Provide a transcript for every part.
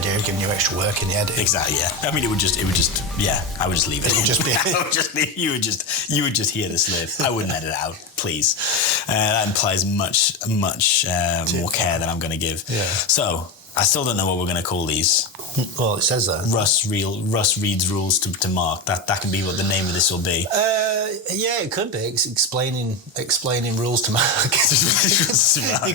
idea of giving you extra work in the edit. Exactly. Yeah. I mean, it would just. Yeah. I would just leave it. It would just be. You would just hear the slip. I wouldn't edit it out, please. That implies much more care than I'm going to give. Yeah. So I still don't know what we're going to call these. Well, it says that. Russ reads rules to Mark. That can be what the name of this will be. Yeah, it could be. It's explaining rules to Mark.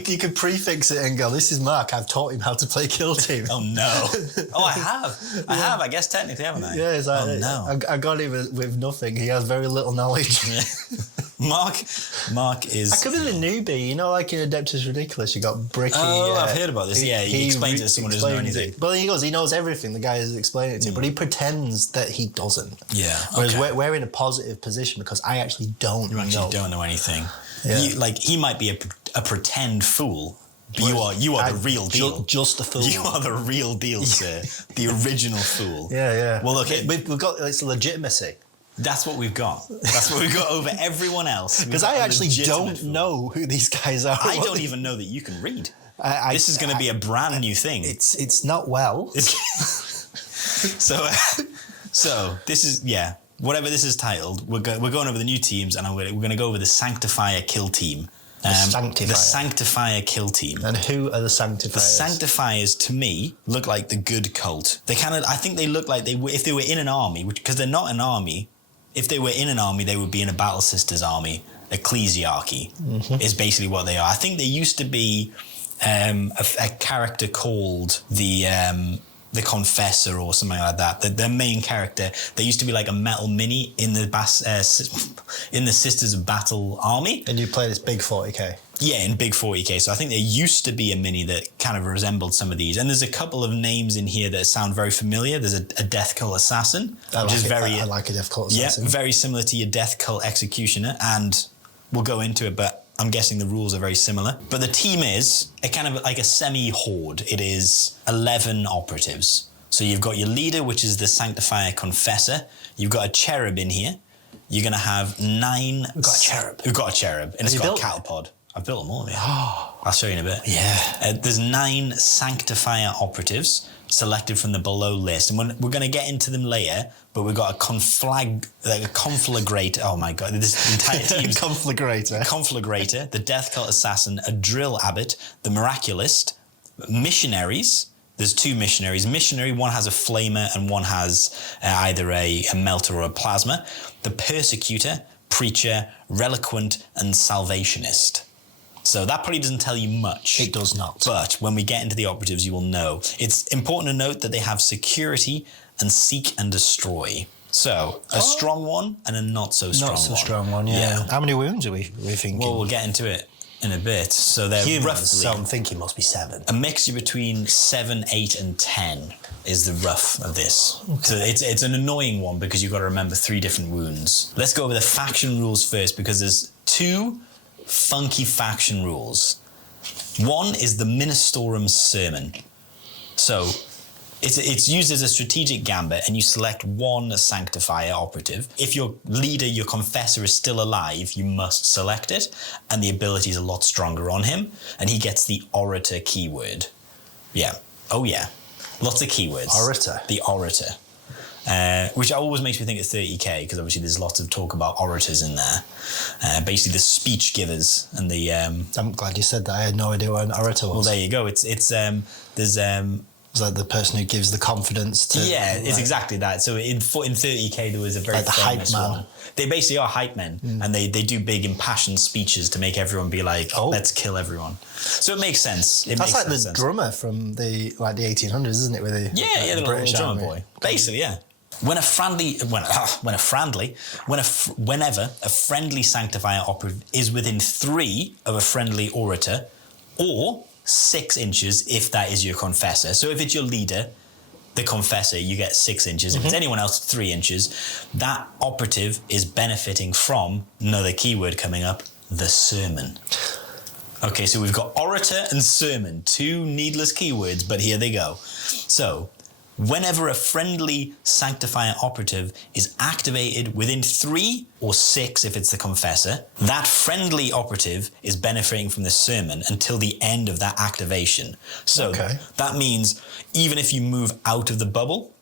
you could prefix it and go, this is Mark. I've taught him how to play Kill Team. Oh, no. Oh, I have. I guess technically, haven't I? Yeah, it's like, oh, no. I got him with nothing. He has very little knowledge. Yeah. Mark is... I could be the newbie. You know, like in Adeptus Ridiculous, you got Bricky. Oh, I've heard about this. He explains it to someone who doesn't know anything. But he knows everything. The guy is explaining it to, but he pretends that he doesn't. Yeah. Whereas we're in a positive position because I actually don't know. You don't know anything. Yeah. He might be a pretend fool. But you are the real deal. Just the fool. You are the real deal, sir. The original fool. Yeah. Well, look, we've got it's legitimacy. That's what we've got. That's what we've got over everyone else. Because I actually don't know who these guys are. I don't even know that you can read. This is going to be a brand new thing. It's not well. So this is whatever this is titled. We're going over the new teams, and we're going to go over the Sanctifier Kill Team. The Sanctifier Kill Team. And who are the Sanctifiers? The Sanctifiers, to me, look like the good cult. I think they look like if they were in an army, because they're not an army. If they were in an army, they would be in a Battle Sisters army. Ecclesiarchy is basically what they are. I think there used to be a character called the Confessor or something like that. The main character, there used to be like a metal mini in the Sisters of Battle army. And you play this big 40k? Yeah, in big 40k. So I think there used to be a mini that kind of resembled some of these. And there's a couple of names in here that sound very familiar. There's a Death Cult Assassin, I like a Death Cult Assassin. Yeah, very similar to your Death Cult Executioner. And we'll go into it, but I'm guessing the rules are very similar. But the team is a kind of like a semi-horde. It is 11 operatives. So you've got your leader, which is the Sanctifier Confessor. You've got a cherub in here. You're going to have 9... We've got a cherub. We've got a cherub. And it's got a cattle pod. I've built them all, I'll show you in a bit. Yeah. There's 9 Sanctifier operatives selected from the below list. And we're going to get into them later, but we've got a conflagrator. Oh my God, this entire team's... Conflagrator, the Death Cult Assassin, a Drill Abbot, the Miraculist, missionaries. There's 2 missionaries. Missionary, one has a flamer and one has either a melter or a plasma. The Persecutor, Preacher, Reliquant, and Salvationist. So that probably doesn't tell you much. It does not. But when we get into the operatives, you will know. It's important to note that they have security and seek and destroy. So a strong one and a not so strong one. Not so strong one, yeah. How many wounds are we thinking? Well, we'll get into it in a bit. So they're humans, roughly... So I'm thinking must be 7. A mixture between 7, 8, and 10 is the rough of this. Okay. So it's an annoying one because you've got to remember 3 different wounds. Let's go over the faction rules first because there's 2 funky faction rules. One is the Ministorum Sermon. So it's used as a strategic gambit and you select 1 Sanctifier operative. If your leader, your Confessor is still alive, you must select it and the ability is a lot stronger on him and he gets the Orator keyword. Yeah. Oh yeah. Lots of keywords. Orator. The Orator. Which always makes me think of 30k because obviously there's lots of talk about orators in there. Basically the speech givers and the... I'm glad you said that. I had no idea what an orator was. Well, there you go. It's there's... It's like the person who gives the confidence to... Yeah, it's exactly that. So in 30k there was a very famous one. They basically are hype men and they do big impassioned speeches to make everyone be like, let's kill everyone. So it makes sense. That's like the drummer from the 1800s, isn't it? With the the British drummer boy. Basically, yeah. Whenever a friendly Sanctifier operative is within 3 of a friendly orator, or 6 inches if that is your Confessor. So if it's your leader, the Confessor, you get 6 inches. If it's anyone else, 3 inches. That operative is benefiting from, another keyword coming up, the sermon. Okay, so we've got orator and sermon, 2 needless keywords, but here they go. So Whenever a friendly Sanctifier operative is activated within 3 or 6 if it's the Confessor, that friendly operative is benefiting from the sermon until the end of that activation. So that means even if you move out of the bubble,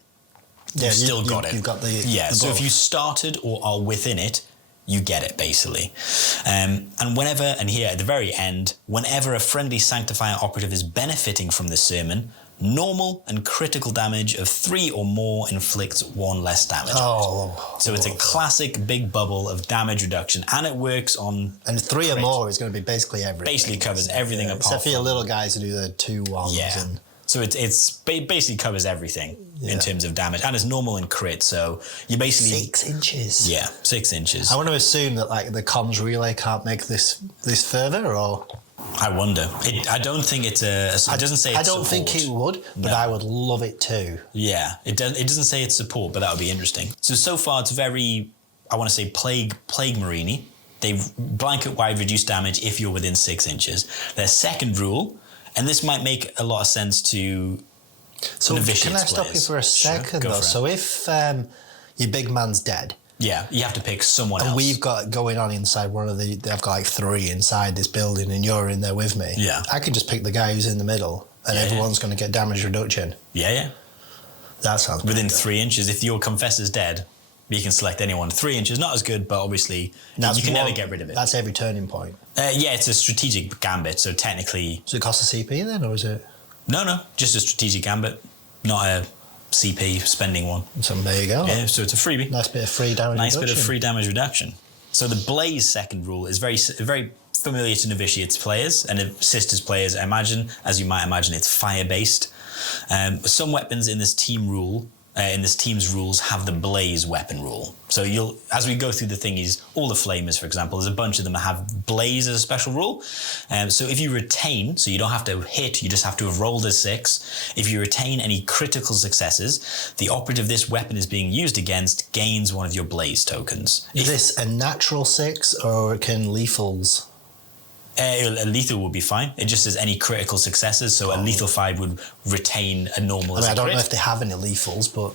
you've still got it. You've got the so if you started or are within it, you get it basically. And whenever, and here at the very end, whenever a friendly Sanctifier operative is benefiting from the sermon, normal and critical damage of 3 or more inflicts 1 less damage. So it's a classic big bubble of damage reduction, and it works on. And 3 or more is going to be basically everything. Basically covers everything apart except for your from little guys who do the 2-1s. Yeah. And so it's basically covers everything in terms of damage, and it's normal and crit. So you basically 6 inches. Yeah, 6 inches. I want to assume that like the comms relay can't make this further, or. I wonder. I don't think it's it doesn't say it's I don't think it would, but I would love it too. Yeah, it doesn't say it's support, but that would be interesting. So far it's very, I want to say plague marine-y. They blanket wide reduce damage if you're within 6 inches. Their second rule, and this might make a lot of sense to novitiates can I stop you for a second though? So if your big man's dead. Yeah, you have to pick someone else. And we've got going on inside one of the. I've got like 3 inside this building, and you're in there with me. Yeah, I can just pick the guy who's in the middle, and everyone's going to get damage reduction. Yeah. That sounds within 3 inches. If your confessor's dead, you can select anyone. 3 inches, not as good, but obviously you can never get rid of it. That's every turning point. Yeah, it's a strategic gambit, so technically. Does it cost a CP then, or is it? No, just a strategic gambit, not a CP spending one. So there you go. Yeah, so it's a freebie. Nice bit of free damage reduction. Nice bit of free damage reduction. So the Blaze second rule is very familiar to Novitiates players and Sisters players, I imagine. As you might imagine, it's fire-based. Some weapons in this team rule, in this team's rules, have the Blaze weapon rule. So as we go through the thingies, all the Flamers, for example, there's a bunch of them that have Blaze as a special rule. So if you retain, so you don't have to hit, you just have to have rolled a 6. If you retain any critical successes, the operative this weapon is being used against gains one of your Blaze tokens. Is this a natural 6, or can lethals? A lethal would be fine. It just says any critical successes, so a lethal 5 would retain a normal. I don't know if they have any lethals, but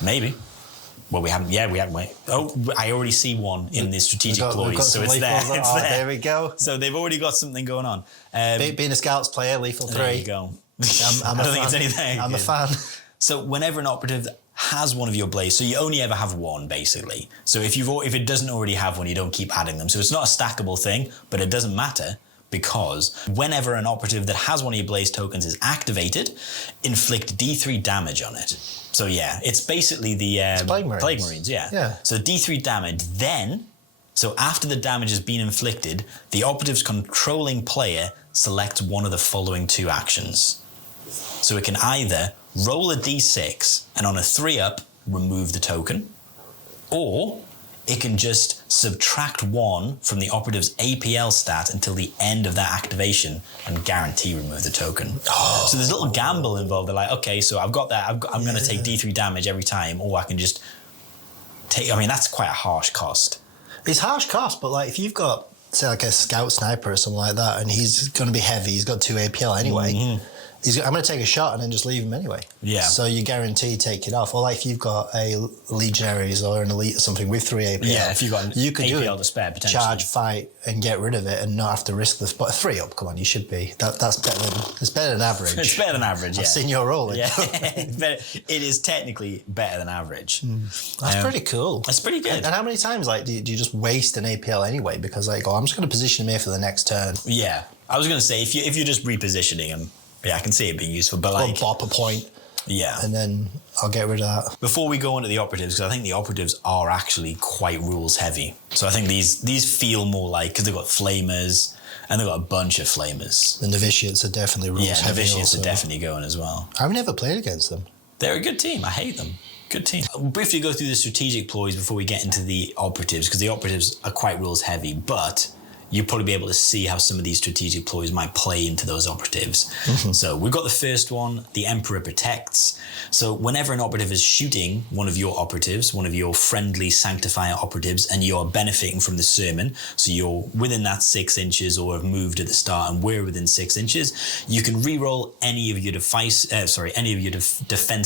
maybe. Well, we haven't. Yeah, we haven't. Oh, I already see one in the strategic ploys, so it's there. It's there. There we go. So they've already got something going on. Being a Scouts player, lethal 3. There you go. I don't think it's anything. I'm a fan. So whenever an operative has one of your Blaze, so you only ever have one basically. So if it doesn't already have one, you don't keep adding them. So it's not a stackable thing, but it doesn't matter because whenever an operative that has one of your Blaze tokens is activated, inflict D3 damage on it. So yeah, it's basically the Plague Marines. Yeah. So D3 damage. Then, so after the damage has been inflicted, the operative's controlling player selects one of the following 2 actions. So it can either roll a D6 and on a 3-up, remove the token, or it can just subtract 1 from the operative's APL stat until the end of that activation and guarantee remove the token. So there's a little gamble involved. They're like, okay, so I've got that. I'm going to take D3 damage every time, or I can just take. I mean, that's quite a harsh cost. It's harsh cost, but like if you've got, say, like a Scout Sniper or something like that, and he's going to be heavy, he's got 2 APL anyway. Mm-hmm. I'm going to take a shot and then just leave him anyway. Yeah. So you guarantee take it off. Or like if you've got a Legionaries or an Elite or something with 3 APL. Yeah, if you've got an APL to spare, potentially. Charge, fight, and get rid of it and not have to risk the spot. 3-up, come on, you should be. That's better than average. It's better than average, yeah. I've seen your rolling. Yeah, it is technically better than average. That's pretty cool. That's pretty good. And how many times like do you just waste an APL anyway? Because like, I'm just going to position him here for the next turn. Yeah. I was going to say, if you're just repositioning him, yeah, I can see it being useful, but like... Or bop a point. Yeah. And then I'll get rid of that. Before we go on to the operatives, because I think the operatives are actually quite rules heavy. So I think these feel more like, because they've got flamers, and they've got a bunch of flamers. The novitiates are definitely rules heavy. Yeah, novitiates also are definitely going as well. I've never played against them. They're a good team. I hate them. Good team. We'll briefly go through the strategic ploys before we get into the operatives, because the operatives are quite rules heavy, but you'll probably be able to see how some of these strategic ploys might play into those operatives. So we've got the first one, the Emperor Protects. So whenever an operative is shooting one of your operatives, one of your friendly Sanctifier operatives, and you're benefiting from the sermon, so you're within that 6 inches or have moved at the start and we're within 6 inches, you can reroll any of your defense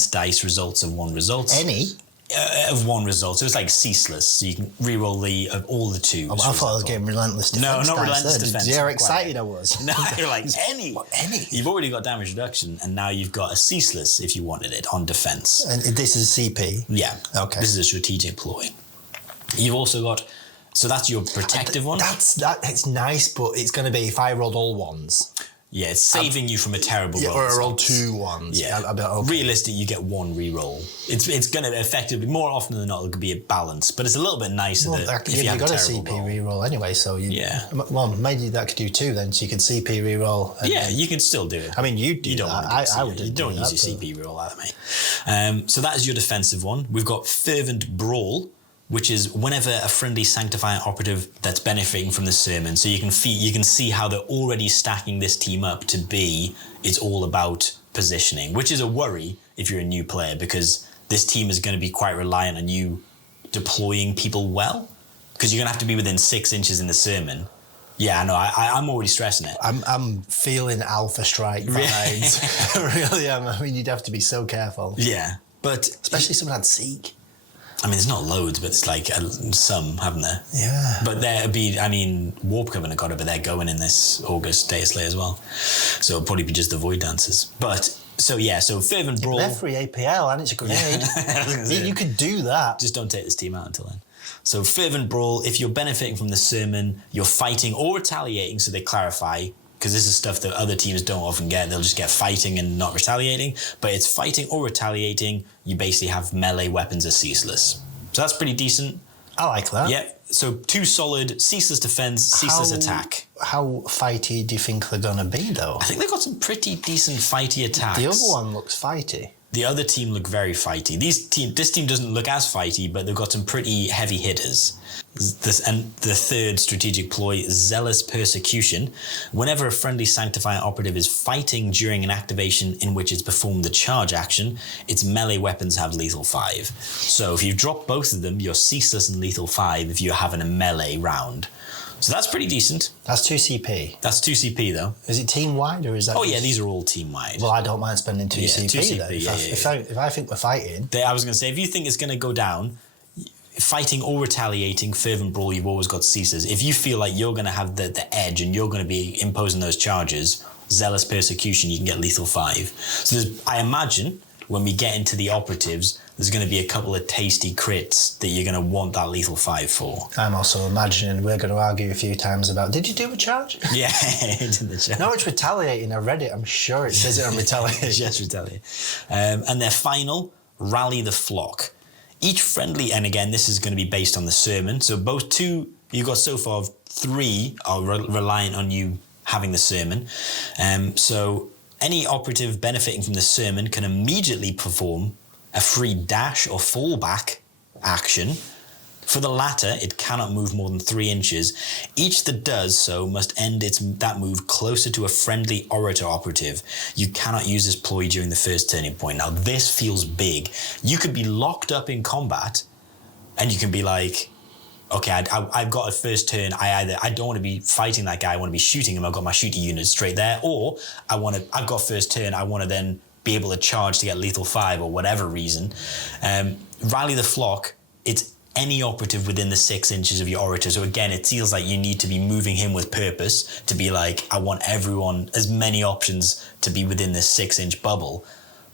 dice results of one result. Of one result, so it's like ceaseless. So you can reroll of all the 2s. I thought I was getting relentless defense. No, not relentless defense. See how excited I was. No, you're like any. You've already got damage reduction, and now you've got a ceaseless if you wanted it on defense. And this is CP. Yeah. Okay. This is a strategic ploy. You've also got. So that's your protective one. It's nice, but it's going to be if I rolled all 1s. Yeah, it's saving you from a terrible roll. Or I roll 2 1s. Yeah. Okay. Realistically, you get 1 reroll. It's going to effectively, more often than not, it could be a balance, but it's a little bit nicer if you have got a a terrible CP roll. reroll anyway, so well, maybe that could do 2 then, so you could CP reroll. Yeah, you can still do it. I mean, you do that. I would. You don't use your CP reroll either, mate. So that is your defensive one. We've got Fervent Brawl, which is whenever a friendly Sanctifier operative that's benefiting from the sermon. So you can see how they're already stacking this team up to be, it's all about positioning, which is a worry if you're a new player, because this team is going to be quite reliant on you deploying people well, because you're going to have to be within 6 inches in the sermon. Yeah, I know. I'm already stressing it. I'm feeling Alpha Strike vibes. I really am. I mean, you'd have to be so careful. Yeah, but especially someone had Seek. I mean, there's not loads, but it's like some, haven't there? Yeah. But Warp Covenant got it, but they're going in this August Day Slay as well. So it'll probably be just the Void Dancers. But, so Fervent Brawl. They're free APL and it's a grenade. You could do that. Just don't take this team out until then. So Fervent Brawl, if you're benefiting from the sermon, you're fighting or retaliating, so they clarify, because this is stuff that other teams don't often get. They'll just get fighting and not retaliating. But it's fighting or retaliating. You basically have melee weapons as ceaseless. So that's pretty decent. I like that. Yeah. So 2 solid, ceaseless defense, ceaseless attack. How fighty do you think they're going to be, though? I think they've got some pretty decent fighty attacks. The other one looks fighty. The other team look very fighty. This team doesn't look as fighty, but they've got some pretty heavy hitters. And the third strategic ploy, Zealous Persecution. Whenever a friendly Sanctifier operative is fighting during an activation in which it's performed the charge action, its melee weapons have lethal 5. So if you drop both of them, you're ceaseless and lethal 5 if you're having a melee round. So that's pretty decent. That's 2 CP. That's 2 CP though. Is it team wide or is that? Oh yeah, these are all team wide. Well, I don't mind spending 2 CP 2 CP, then. If I think we're fighting, I was going to say, if you think it's going to go down, fighting or retaliating, Fervent Brawl, you've always got ceases. If you feel like you're going to have the edge and you're going to be imposing those charges, Zealous Persecution, you can get lethal 5. So I imagine when we get into the operatives, there's going to be a couple of tasty crits that you're going to want that lethal 5 for. I'm also imagining we're going to argue a few times about, did you do a charge? Yeah, did the charge. No, it's retaliating. I read it. I'm sure it says it on retaliating. Yes, retaliate. And their final, Rally the Flock. Each friendly, and again, this is going to be based on the sermon. So both 2, you've got so far 3 are reliant on you having the sermon. So any operative benefiting from the sermon can immediately perform a free dash or fallback action. For the latter, it cannot move more than 3 inches. Each that does so must end that move closer to a friendly orator operative. You cannot use this ploy during the first turning point. Now, this feels big. You could be locked up in combat, and you can be like, okay, I've got a first turn. I don't want to be fighting that guy. I want to be shooting him. I've got my shooting unit straight there. Or I've got first turn. I want to then be able to charge to get lethal 5 or whatever reason. Rally the Flock, it's any operative within the 6 inches of your orator. So again, it feels like you need to be moving him with purpose to be like, I want everyone, as many options to be within this 6 inch bubble.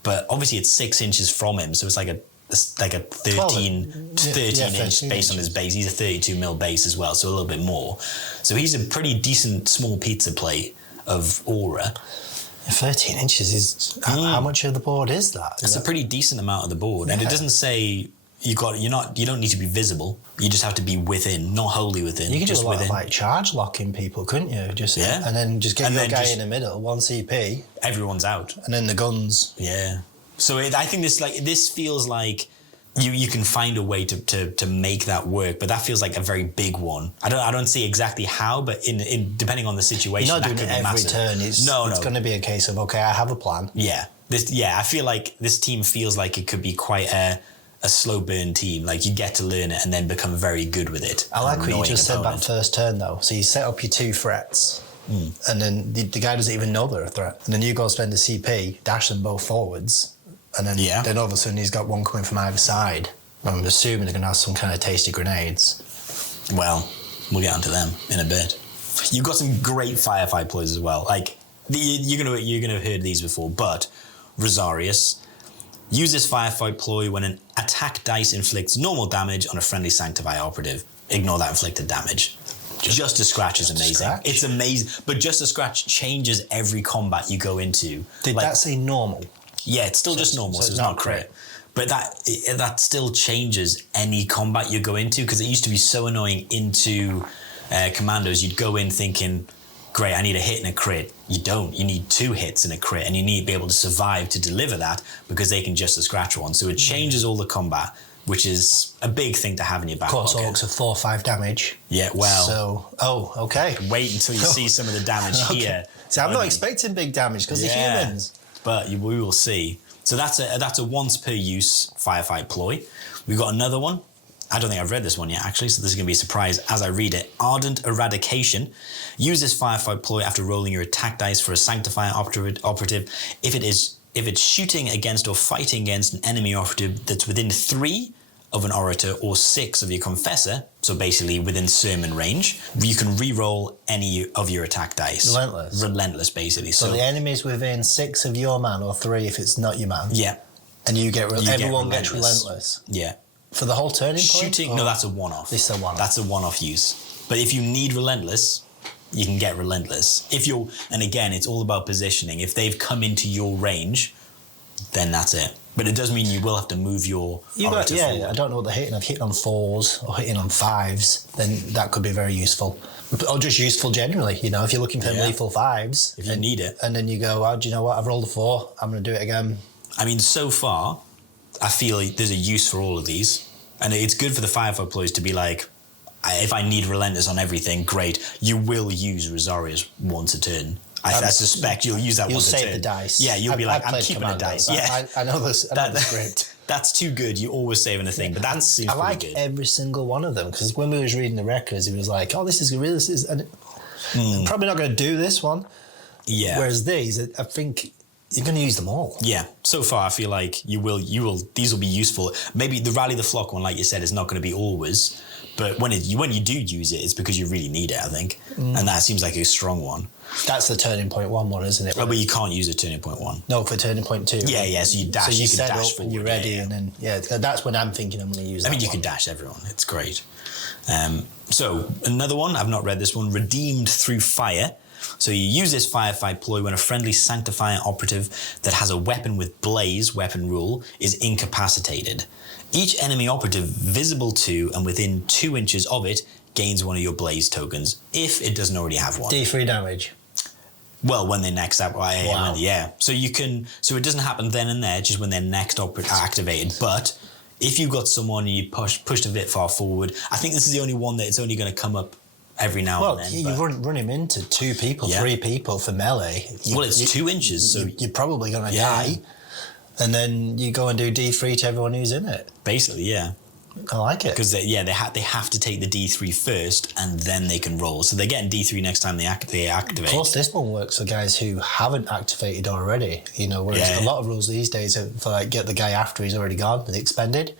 But obviously it's 6 inches from him. So it's like a 13 inch based on his base. He's a 32 mil base as well. So a little bit more. So he's a pretty decent small pizza plate of aura. 13 inches is how much of the board is that? It's a pretty decent amount of the board, and it doesn't say you don't need to be visible. You just have to be within, not wholly within. You could just do a lot within. of like charge locking people, couldn't you? And then just get your guy in the middle, 1 CP. Everyone's out, and then the guns. Yeah. So I think this feels like you can find a way to make that work, but that feels like a very big one. I don't see exactly how, but in depending on the situation, you're not that doing could it be every massive. turn. It's going to be a case of, okay, I have a plan. Yeah, I feel like this team feels like it could be quite a slow burn team. Like you get to learn it and then become very good with it. I like what you just said about first turn though. So you set up your 2 threats, and then the guy doesn't even know they're a threat, and then you go spend a CP, dash them both forwards, and then all of a sudden he's got one coming from either side. I'm assuming they're going to have some kind of tasty grenades. Well, we'll get onto them in a bit. You've got some great firefight ploys as well. Like you're gonna have heard these before, but Rosarius. Use this firefight ploy when an attack dice inflicts normal damage on a friendly Sanctifier operative. Ignore that inflicted damage. Just a scratch is amazing. It's amazing, but just a scratch changes every combat you go into. Did that say normal? Yeah, it's still just normal, so it's not crit. But that still changes any combat you go into, because it used to be so annoying into Commandos. You'd go in thinking, great, I need a hit and a crit. You don't. You need 2 hits and a crit, and you need to be able to survive to deliver that, because they can just a scratch one. So it changes all the combat, which is a big thing to have in your back pocket. Of course, orcs are 4 or 5 damage. Yeah, well. So, okay. Wait until you see some of the damage here. See, I'm not expecting big damage because they're humans. But we will see. So that's a once per use firefight ploy. We've got another one. I don't think I've read this one yet, actually, so this is going to be a surprise as I read it. Ardent Eradication. Use this firefight ploy after rolling your attack dice for a Sanctifier operative. If it's shooting against or fighting against an enemy operative that's within 3 of an orator or 6 of your confessor, so basically within sermon range, you can re-roll any of your attack dice. Relentless, basically. So the enemy's within 6 of your man, or 3 if it's not your man. Yeah. And everyone gets relentless. Yeah. For the whole turning point? Shooting, no, that's a one-off. This is a one-off. That's a one-off use. But if you need relentless, you can get relentless. And again, it's all about positioning. If they've come into your range, then that's it. But it does mean you will have to move your orator forward. I don't know what they're hitting. I've hit on 4s or hitting on 5s, then that could be very useful. Or just useful generally, if you're looking for lethal 5s. If you need it. And then you go, do you know what, I've rolled a 4, I'm going to do it again. I mean, so far, I feel like there's a use for all of these. And it's good for the firefight ploys to be like, if I need relentless on everything, great. You will use Rosarius once a turn. I suspect you'll use that once a turn. You'll save the dice. Yeah, you'll be like, I'm keeping a dice. Yeah. I know this. I know the script. That's too good. You're always saving a thing, but that seems I like good. Every single one of them, because when we was reading the records, he was like, "Oh, this is real. This is," and I'm probably not going to do this one. Yeah. Whereas these, I think you're going to use them all. Yeah. So far, I feel like you will. These will be useful. Maybe the Rally the Flock one, like you said, is not going to be always. But when you do use it, it's because you really need it, I think. And that seems like a strong one. That's the turning point 1, isn't it? Oh, but you can't use a turning point 1. No, for turning point 2. Yeah. So you dash. So you can set dash up forward, and you're ready, and then that's when I'm thinking I'm going to use. You can dash everyone. It's great. So another one, I've not read this one. Redeemed Through Fire. So you use this firefight ploy when a friendly Sanctifier operative that has a weapon with blaze weapon rule is incapacitated. Each enemy operative visible to and within 2 inches of it gains one of your blaze tokens, if it doesn't already have one. D3 damage. Well, when they're next up, So you can. So it doesn't happen then and there, just when they're next activated. But if you've got someone and you pushed a bit far forward, I think this is the only one that it's only going to come up every now and then. Well, you run him into 2 people, 3 people for melee. It's 2 inches, so you're probably going to die. And then you go and do D3 to everyone who's in it. Basically, yeah. I like it. Because they have to take the D3 first, and then they can roll. So they're getting D3 next time they activate. Of course, this one works for guys who haven't activated already. Whereas a lot of rules these days are for get the guy after he's already gone and expended.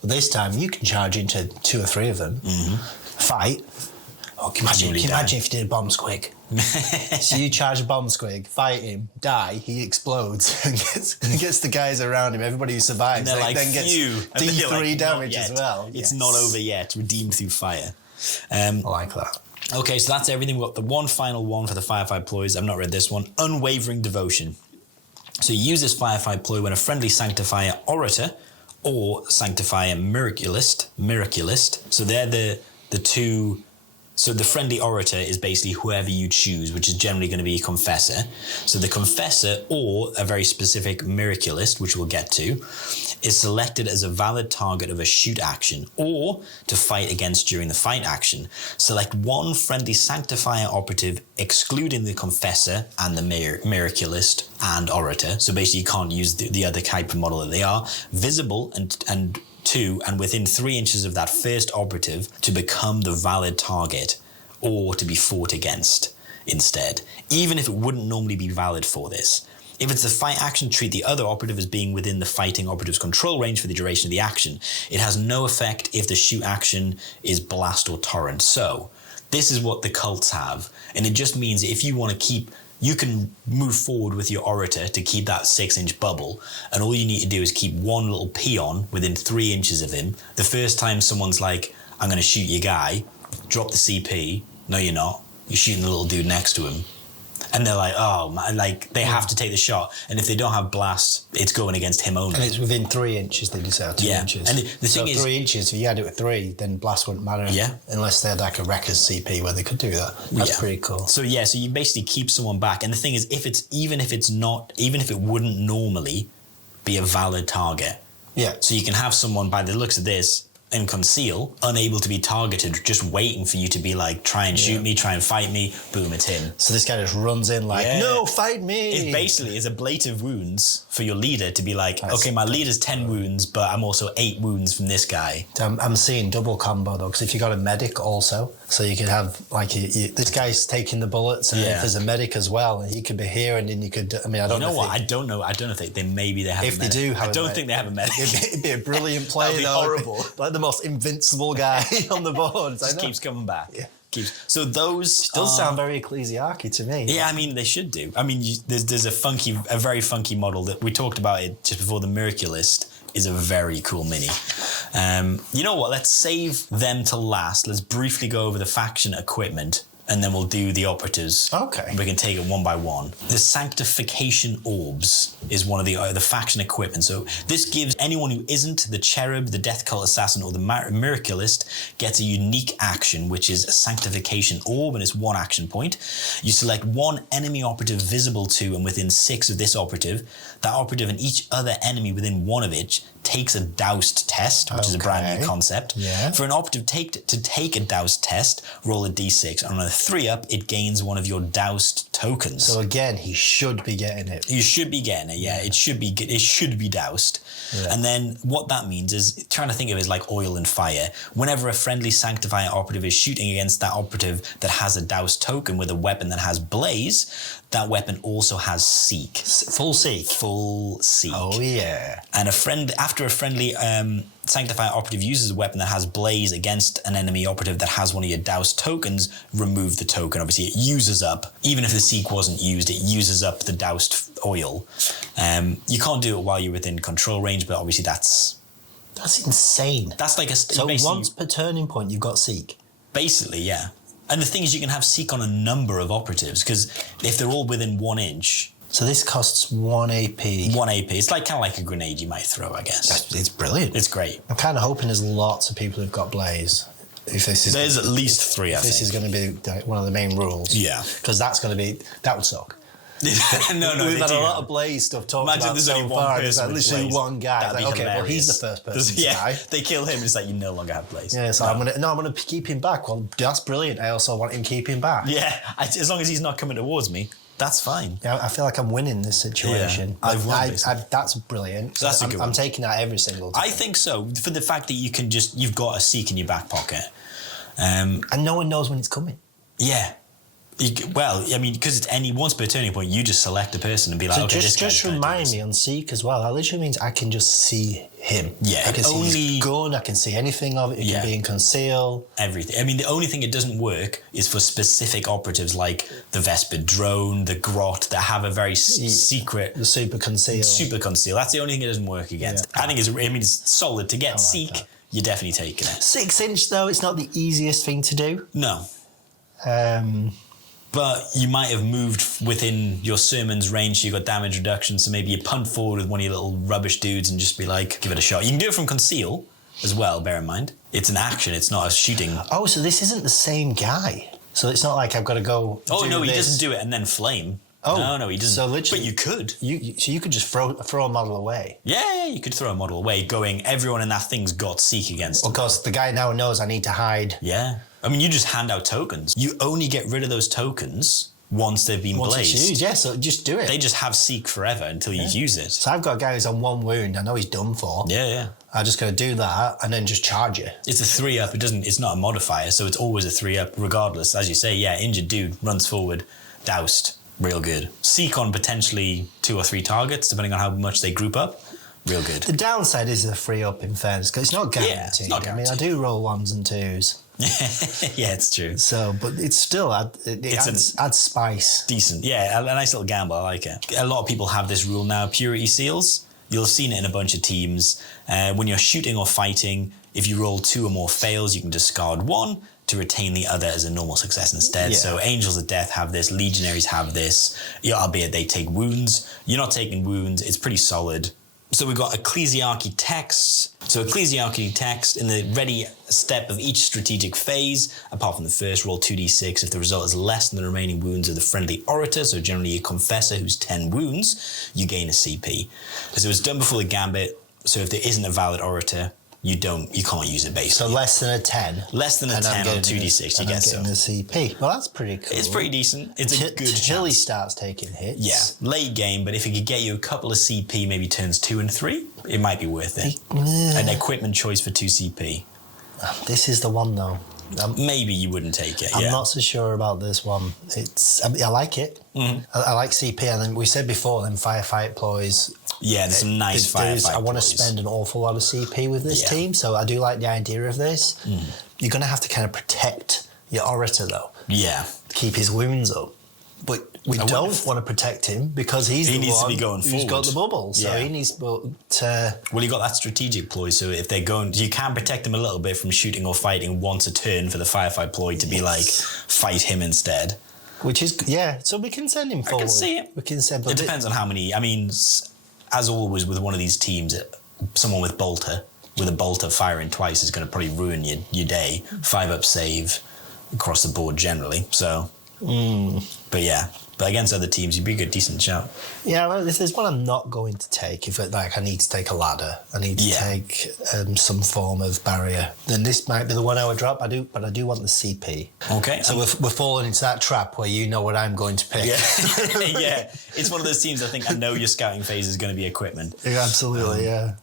But this time you can charge into 2 or 3 of them, fight. Oh, can you imagine if you did a bomb squig? So you charge a bomb squig, fight him, die, he explodes and gets the guys around him. Everybody who survives then gets D3 damage as well. It's not over yet. Redeemed Through Fire. I like that. Okay, so that's everything. We've got the one final one for the firefight ploys. I've not read this one. Unwavering Devotion. So you use this firefight ploy when a friendly Sanctifier Orator or Sanctifier Miraculist. So they're the 2 So the friendly orator is basically whoever you choose, which is generally going to be a confessor. So the confessor, or a very specific miraculist, which we'll get to, is selected as a valid target of a shoot action or to fight against during the fight action. Select one friendly sanctifier operative, excluding the confessor and the miraculist and orator. So basically you can't use the other type of model that they are. Visible and within 3 inches of that first operative to become the valid target or to be fought against instead, even if it wouldn't normally be valid for this. If it's a fight action, treat the other operative as being within the fighting operative's control range for the duration of the action. It has no effect if the shoot action is blast or torrent. So this is what the cults have, and it just means if you want to keep, you can move forward with your orator to keep that 6-inch bubble, and all you need to do is keep one little peon within 3 inches of him. The first time someone's like, I'm going to shoot your guy, drop the CP. No, you're not. You're shooting the little dude next to him. And they're like, oh, man, like they have to take the shot. And if they don't have blast, it's going against him only. And it's within 3 inches, did you say, or 2 inches? And the thing is, 3 inches, if you had it with 3, then blast wouldn't matter. Yeah. Unless they had like a wreckers CP where they could do that. That's pretty cool. So so you basically keep someone back. And the thing is, even if it wouldn't normally be a valid target. Yeah. So you can have someone, by the looks of this, and conceal, unable to be targeted, just waiting for you to be like, try and shoot me, try and fight me, boom, it's him. So this guy just runs in like, no, fight me. It basically is ablative wounds for your leader to be like, okay, my leader's 10 wounds, but I'm also 8 wounds from this guy. I'm seeing double combo though, because if you got a medic also, so you could have like, this guy's taking the bullets, and if there's a medic as well, he could be here, and then you could, I mean, I don't know. I don't know if they maybe they have if a medic. They do have I don't think they have a medic. It'd be a brilliant play. That'd be horrible. Like the most invincible guy on the board. Just keeps coming back. Yeah. So those does sound very ecclesiarchy to me. Yeah, I mean they should do. I mean there's a very funky model that we talked about it just before. The Miraculist is a very cool mini. You know what? Let's save them to last. Let's briefly go over the faction equipment, and then we'll do the operatives. Okay. We can take it one by one. The Sanctification Orbs is one of the faction equipment. So this gives anyone who isn't the Cherub, the Death Cult Assassin, or the Miraculist gets a unique action, which is a Sanctification Orb, and it's 1 action point. You select one enemy operative visible to and within 6 of this operative. That operative and each other enemy within 1 of it takes a doused test, which is a brand new concept. Yeah. For an operative to take a doused test, roll a d6. And on a 3-up, it gains one of your doused tokens. So again, he should be getting it. You should be getting it, yeah. It should be doused. Yeah. And then what that means is, trying to think of it as like oil and fire. Whenever a friendly Sanctifier operative is shooting against that operative that has a doused token with a weapon that has blaze, that weapon also has seek. Full seek. Full seek. Oh yeah. And after a friendly Sanctifier operative uses a weapon that has blaze against an enemy operative that has one of your doused tokens, remove the token. Obviously, it uses up, even if the seek wasn't used, it uses up the doused oil. You can't do it while you're within control range, but obviously that's insane. That's like so once per turning point, you've got seek. Basically, yeah. And the thing is, you can have seek on a number of operatives, because if they're all within 1 inch. So this costs 1 AP. 1 AP. It's kind of like a grenade you might throw, I guess. It's brilliant. It's great. I'm kind of hoping there's lots of people who've got blaze. There's at least 3, I think. This is going to be one of the main rules. Yeah. Because that would suck. No, we've had a lot of blaze stuff talked about. There's only one person. There's literally one guy. Like, okay, well he's the first person to die. They kill him. It's like you no longer have blaze. Yeah, so I'm gonna keep him back. Well, that's brilliant. I also want him keeping back. Yeah, as long as he's not coming towards me, that's fine. Yeah, I feel like I'm winning this situation. Yeah, that's brilliant. So that's a good one. I'm taking that every single time. I think so, for the fact that you've got a seek in your back pocket, and no one knows when it's coming. Yeah. Because it's once per turning point, you just select a person and be like, okay, this guy's just remind me on seek as well. That literally means I can just see him. Yeah, I can see his gun. I can see anything of it. It can be in conceal. Everything. I mean, the only thing it doesn't work is for specific operatives like the Vesper drone, the Grot, that have a very secret. The super conceal. Super conceal. That's the only thing it doesn't work against. Yeah. I think it's solid to get seek. That. You're definitely taking it. 6 inch though, it's not the easiest thing to do. No. But you might have moved within your sermon's range, so you got damage reduction, so maybe you punt forward with one of your little rubbish dudes and just be like, give it a shot. You can do it from conceal as well, bear in mind. It's an action. It's not a shooting. Oh, so this isn't the same guy. So it's not like I've got to go. Oh no, he doesn't do it and then flame. Oh no, he doesn't. So literally, but you could. So you could just throw a model away. Yeah, you could throw a model away, going everyone in that thing's got seek against them. Of course, the guy now knows I need to hide. Yeah, I mean, you just hand out tokens. You only get rid of those tokens once they've been blazed. Used, yeah, so just do it. They just have seek forever until you use it. So I've got a guy who's on 1 wound. I know he's done for. Yeah. I'm just going to do that and then just charge it. It's a 3-up. It's not a modifier, so it's always a 3-up regardless. As you say, yeah, injured dude runs forward, doused, real good. Seek on potentially 2 or 3 targets, depending on how much they group up. Real good. The downside is a 3-up in fairness, because it's not guaranteed. Yeah, it's not guaranteed. I mean, I do roll 1s and 2s. Yeah, it's true. So, but it's still adds spice. Decent, yeah, a nice little gamble. I like it. A lot of people have this rule now: purity seals. You'll have seen it in a bunch of teams. When you're shooting or fighting, if you roll 2 or more fails, you can discard 1 to retain the other as a normal success instead. Yeah. So Angels of Death have this, Legionaries have this. Yeah, albeit they take wounds. You're not taking wounds. It's pretty solid. So we've got Ecclesiarchy texts. So Ecclesiarchy text, in the ready step of each strategic phase, apart from the first, roll 2d6. If the result is less than the remaining wounds of the friendly orator, so generally a confessor who's 10 wounds, you gain a CP. So it's done before the gambit, so if there isn't a valid orator, you can't use it basically. So less than a 10. Less than a 10 on 2d6, you get some. I'm getting a CP. Well, that's pretty cool. It's pretty decent. It's a good Till he chance. starts taking hits. Yeah, late game, but if it could get you a couple of CP, maybe turns 2 and 3, it might be worth it. An equipment choice for 2 CP. This is the one though. Maybe you wouldn't take it. I'm not so sure about this one. I like it. Mm-hmm. I like CP, and then we said before, then firefight ploys. Yeah, there's some nice firefight. I want to spend an awful lot of CP with this team, so I do like the idea of this. You're going to have to kind of protect your orator though. Yeah, keep his wounds up. But we don't want to protect him because he needs to be going forward. He's got the bubble, so he needs to. Well, you got that strategic ploy, so if they're going, you can protect him a little bit from shooting or fighting once a turn for the firefight ploy to be like fight him instead. Which is so we can send him forward. I can see it. We can send. It depends on how many. I mean, as always with one of these teams, someone with a bolter firing twice is going to probably ruin your day. 5-up save across the board generally. So. But against other teams, you'd be a good, decent shout. Yeah, well, if there's one I'm not going to take, if I need to take a ladder, I need to take some form of barrier, then this might be the one I would drop. But I do want the CP. Okay. So we're falling into that trap where you know what I'm going to pick. Yeah, yeah. It's one of those teams I think I know your scouting phase is going to be equipment. Yeah, absolutely, yeah.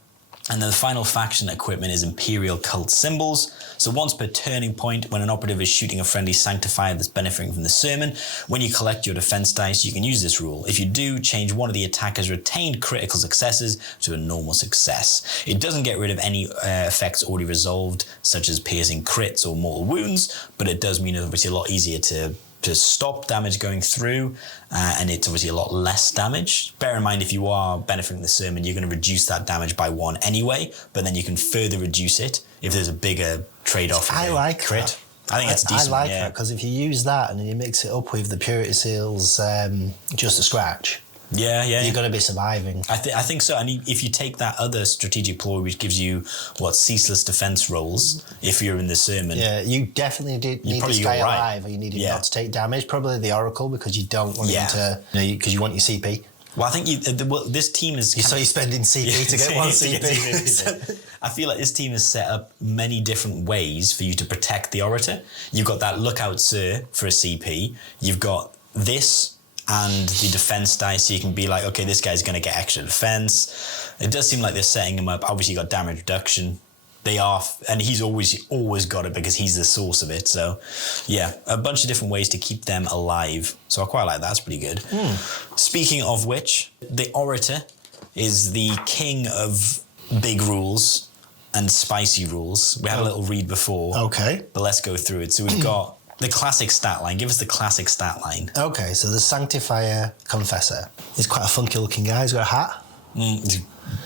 And then the final faction equipment is Imperial Cult Symbols. So once per turning point, when an operative is shooting a friendly Sanctifier that's benefiting from the sermon, when you collect your defense dice, you can use this rule. If you do, change one of the attacker's retained critical successes to a normal success. It doesn't get rid of any effects already resolved, such as piercing crits or mortal wounds, but it does mean it's obviously a lot easier to stop damage going through, and it's obviously a lot less damage. Bear in mind, if you are benefiting the sermon, you're going to reduce that damage by 1 anyway, but then you can further reduce it if there's a bigger trade-off. I like crit. That. I think it's decent. I like that, because if you use that and then you mix it up with the Purity Seals, just a scratch. Yeah. You're going to be surviving. I think so. And if you take that other strategic ploy, which gives you ceaseless defense rolls, if you're in the sermon. Yeah, you definitely need to stay alive, or you need him not to take damage. Probably the Oracle, because you don't want him to, because you want your CP. Well, I think this team is. So you're spending CP to get 1 CP. I feel like this team is set up many different ways for you to protect the orator. You've got that Lookout Sir for a CP. You've got this and the defense dice, so you can be like, okay, this guy's going to get extra defense. It does seem like they're setting him up. Obviously, you got damage reduction. They are, and he's always got it because he's the source of it. So, yeah, a bunch of different ways to keep them alive. So I quite like that. That's pretty good. Speaking of which, the orator is the king of big rules and spicy rules. We had a little read before. Okay. But let's go through it. So we've got the classic stat line. Give us the classic stat line. Okay, so the Sanctifier Confessor. He's quite a funky looking guy. He's got a hat.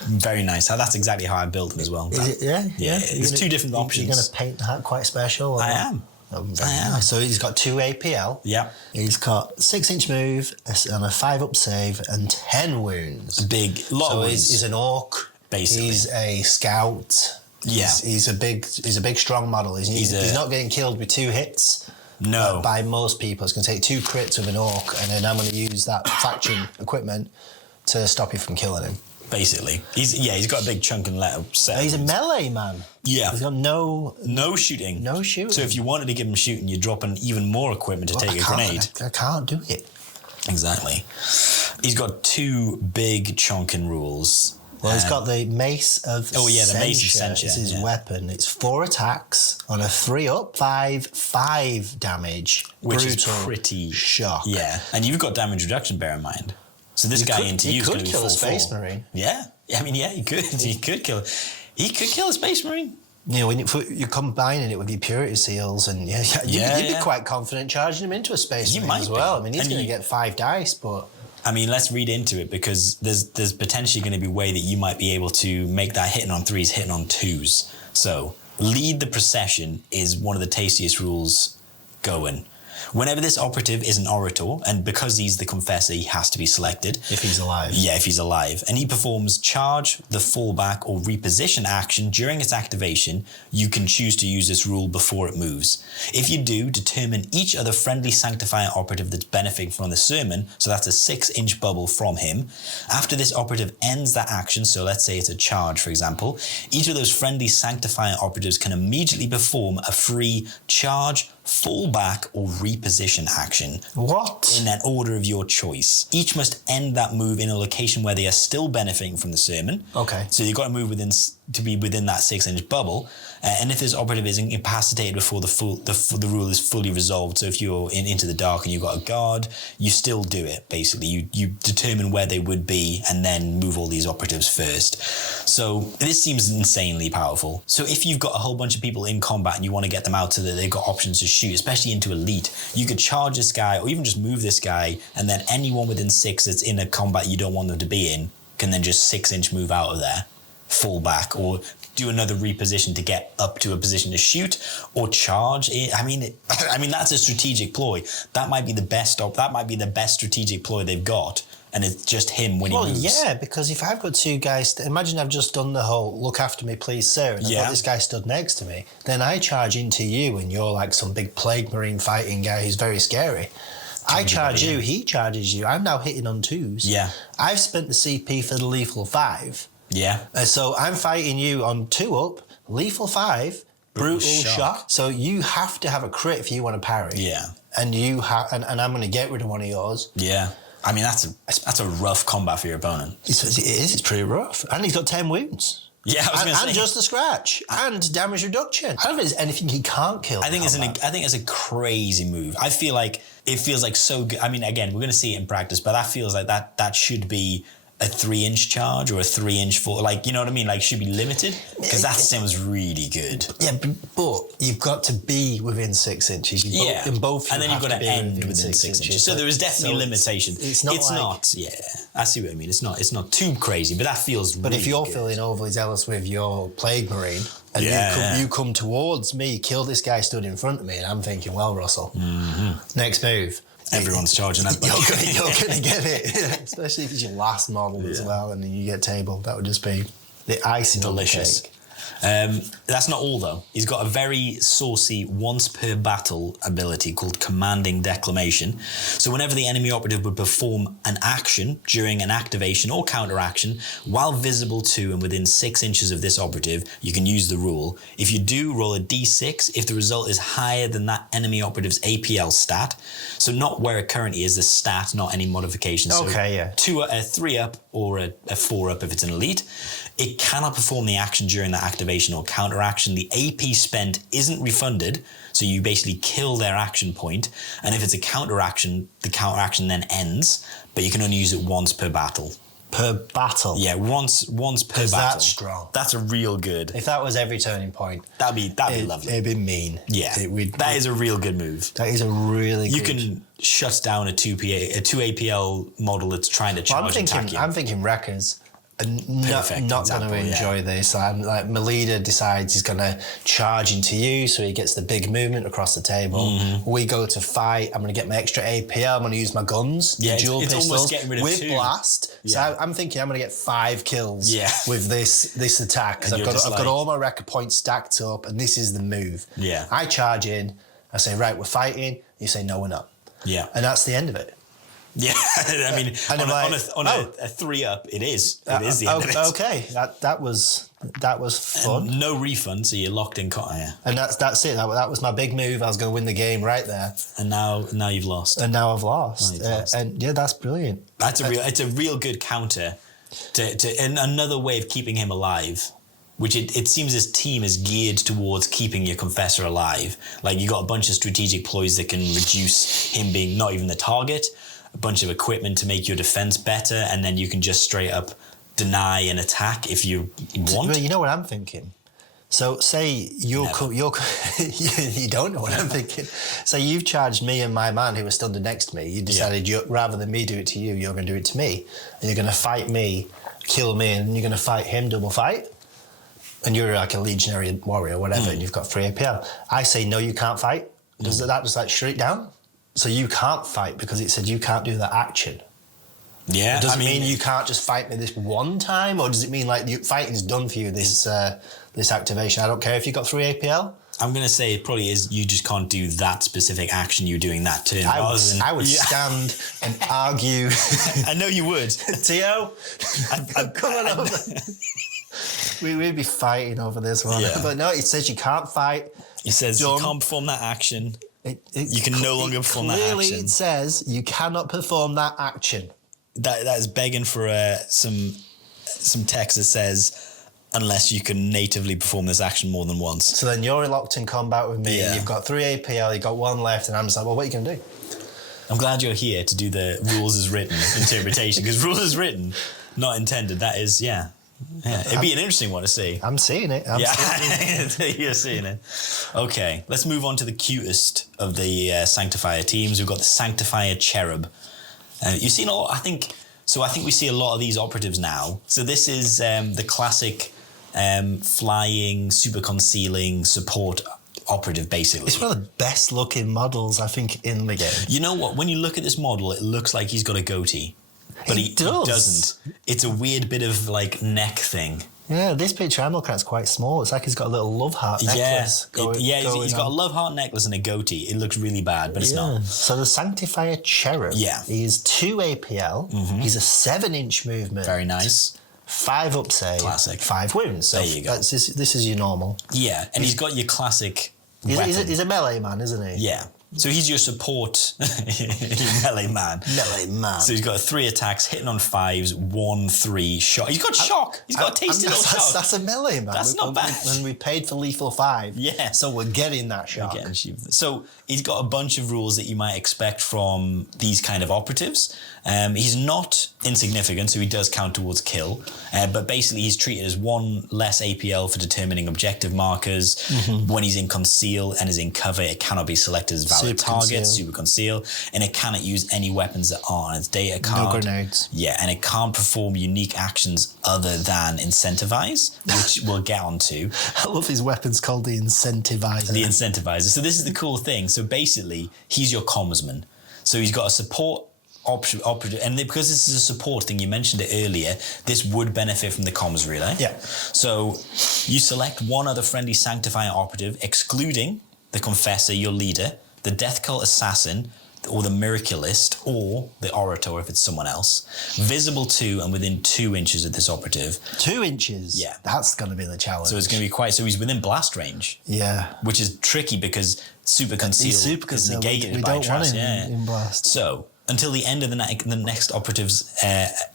Very nice. That's exactly how I built him as well. Is it? Yeah. There's 2 different options. You're going to paint the hat quite special? Or? I am. Nice. So he's got 2 APL. Yeah. He's got 6-inch move and a 5-up save and 10 wounds. Lot of wounds. He's an orc. Basically. He's a scout. Yeah. He's a big strong model. He's not getting killed with 2 hits. No. By most people, it's going to take 2 crits with an orc, and then I'm going to use that faction equipment to stop you from killing him. Basically, he's got a big chunk and let set. He's a melee man. Yeah, he's got no shooting. No shooting. So if you wanted to give him shooting, you're dropping even more equipment to take a grenade. I can't do it. Exactly. He's got 2 big chunking rules. Well, he's got the Mace of the Mace of Censure. It's his weapon. It's 4 attacks on a 3-up, 5 damage. Which Brutal is pretty shock. Yeah, and you've got damage reduction, bear in mind. So this guy into you is going to be 4-4. He could kill a Space Marine. Yeah. I mean, yeah, he could. He could kill a Space Marine. You know, when you're combining it with your Purity Seals, and you'd be quite confident charging him into a Space Marine as well. I mean, he's going to get 5 dice, but... I mean, let's read into it, because there's potentially going to be a way that you might be able to make that hitting on 3s, hitting on 2s. So, lead the procession is one of the tastiest rules going. Whenever this operative is an orator, and because he's the confessor, he has to be selected. If he's alive. Yeah, if he's alive. And he performs charge, the fallback, or reposition action during its activation, you can choose to use this rule before it moves. If you do, determine each other friendly Sanctifier operative that's benefiting from the sermon, so that's a 6-inch bubble from him. After this operative ends that action, so let's say it's a charge, for example, each of those friendly Sanctifier operatives can immediately perform a free charge, fallback, or reposition action. What? In an order of your choice. Each must end that move in a location where they are still benefiting from the sermon. Okay. So you've got to move to be within that 6-inch bubble. And if this operative is incapacitated before the rule is fully resolved, so if you're into the dark and you've got a guard, you still do it, basically. You determine where they would be and then move all these operatives first. So this seems insanely powerful. So if you've got a whole bunch of people in combat and you want to get them out so that they've got options to shoot, especially into elite, you could charge this guy or even just move this guy, and then anyone within 6 that's in a combat you don't want them to be in can then just 6-inch move out of there, fall back, or do another reposition to get up to a position to shoot or charge. I mean, that's a strategic ploy. That might be the best. That might be the best strategic ploy they've got, and it's just him when he moves. Well, yeah, because if I've got 2 guys, imagine I've just done the whole "look after me, please, sir," and I've got this guy stood next to me. Then I charge into you, and you're like some big plague marine fighting guy who's very scary. I charge you, he charges you. I'm now hitting on 2s. Yeah, I've spent the CP for the lethal 5. Yeah. So I'm fighting you on 2-up, lethal 5, brutal shock. So you have to have a crit if you want to parry. Yeah. And and I'm going to get rid of one of yours. Yeah. I mean, that's a rough combat for your opponent. It is. It's pretty rough. And he's got 10 wounds. Yeah, I was going to say. And just a scratch. And damage reduction. I don't think there's anything he can't kill. I think it's a crazy move. I feel like it feels like so good. I mean, again, we're going to see it in practice, but that feels like that should be a 3-inch charge or a 3-inch fall, like, you know what I mean? Like, should be limited, because that sounds really good. Yeah, but you've got to be within 6 inches. In both, and then you've got to end within 6 inches. So there is definitely limitation. It's not. Yeah, I see what I mean. It's not too crazy, but that feels. But really if you're good. feeling overly zealous with your plague marine, and you come towards me, kill this guy stood in front of me, and I'm thinking, well, Russell, next move. Everyone's charging that. You're going to get it, especially if it's your last model as well, and then you get tabled. That would just be the icing delicious. On the cake. That's not all, though. He's got a very saucy once per battle ability called Commanding Declamation. So whenever the enemy operative would perform an action during an activation or counter action, while visible to and within 6 inches of this operative, you can use the rule. If you do, roll a d6 if the result is higher than that enemy operative's APL stat. So not where it currently is, the stat, not any modification. So okay, yeah. 3-up or a 4-up if it's an elite. It cannot perform the action during that activation or counter action. The AP spent isn't refunded, so you basically kill their action point. And if it's a counter action, the counter action then ends, but you can only use it once per battle. Per battle? Yeah, once per battle. That's strong. That's a real good. If that was every turning point, that'd be lovely. It'd be mean. Yeah, that is a real good move. That is a really you good. You can shut down a 2 APL model that's trying to charge attack you. I'm thinking Wreckers. not going to enjoy this. I'm like, my leader decides he's going to charge into you, so he gets the big movement across the table. We go to fight. I'm going to get my extra APL. I'm going to use my guns, dual pistols almost getting rid of with 2. blast. So I'm thinking I'm going to get 5 kills with this attack, because I've got all my record points stacked up, and this is the move. I charge in. I say, right, we're fighting. You say, no, we're not. And that's the end of it. I mean, on a 3-up, it is. It is the end of it. Okay, that was fun. And no refund, so you're locked in. And that's it. That was my big move. I was going to win the game right there. And now you've lost. And now I've lost. And that's brilliant. It's a real good counter to and another way of keeping him alive. Which it seems his team is geared towards keeping your Confessor alive. Like, you got a bunch of strategic ploys that can reduce him being not even the target, a bunch of equipment to make your defense better, and then you can just straight up deny an attack if you want. Well, you know what I'm thinking? So say you don't know what I'm thinking. So you've charged me and my man who was stunned next to me. You decided rather than me do it to you, you're going to do it to me. And you're going to fight me, kill me, and you're going to fight him, double fight. And you're like a legionary warrior or whatever, and you've got 3 APL. I say, no, you can't fight. Does that just like shut it down? So you can't fight because it said you can't do that action. Yeah. Does it mean you can't just fight me this one time? Or does it mean like fighting's done for you, this activation? I don't care if you've got 3 APL. I'm going to say it probably is you just can't do that specific action you're doing that turn. I would stand and argue. I know you would. Tio, come on over. We'd be fighting over this one. But no, it says you can't fight. It says you can't perform that action. You can no longer perform that action. Clearly it says you cannot perform that action. That is begging for some text that says unless you can natively perform this action more than once. So then you're locked in combat with me, and you've got 3 APL, you've got 1 left, and I'm just like, well, what are you going to do? I'm glad you're here to do the rules as written interpretation, because rules as written, not intended. That is, it'd be an interesting one to see. I'm seeing it. You're seeing it. Okay, let's move on to the cutest of the Sanctifier teams. We've got the Sanctifier Cherub. You've seen a lot, I think we see a lot of these operatives now. So this is the classic flying, super concealing support operative, basically. It's one of the best looking models, I think, in the game. You know what? When you look at this model, it looks like he's got a goatee. But he doesn't. It's a weird bit of like neck thing. Yeah, this picture I'm looking at is quite small. It's like he's got a little love heart necklace. He's got a love heart necklace and a goatee. It looks really bad, but it's not. So the Sanctifier Cherub. He's 2 APL. He's a 7-inch movement. Very nice. 5 up save. Classic. 5 wounds. So there you go. This is your normal. Yeah, and he's got your classic He's a melee man, isn't he? Yeah. So he's your support melee man. Melee man. So he's got 3 attacks, hitting on 5s, 1-3 shock. He's got shock. He's got a tasty little shock. That's a melee man. That's not bad. When we paid for lethal 5. Yeah. So we're getting that shock. So he's got a bunch of rules that you might expect from these kind of operatives. He's not insignificant, so he does count towards kill. But basically he's treated as 1 less APL for determining objective markers. When he's in conceal and is in cover, it cannot be selected as valid target, super conceal, and it cannot use any weapons that are on its data card. No grenades. Yeah, and it can't perform unique actions other than incentivize, which we'll get onto. I love his weapons called the Incentivizer. The Incentivizer. So this is the cool thing. So basically, he's your commsman. So he's got a support operative, and because this is a support thing, you mentioned it earlier, this would benefit from the comms relay. Yeah. So you select 1 other friendly Sanctifier operative, excluding the Confessor, your leader, the Death Cult Assassin, or the Miraculist, or the Orator if it's someone else, visible to and within 2 inches of this operative. 2 inches? Yeah. That's going to be the challenge. So it's going to be so he's within blast range. Yeah. Which is tricky because super conceal is negated by trust. In blast. So until the end of the next operative's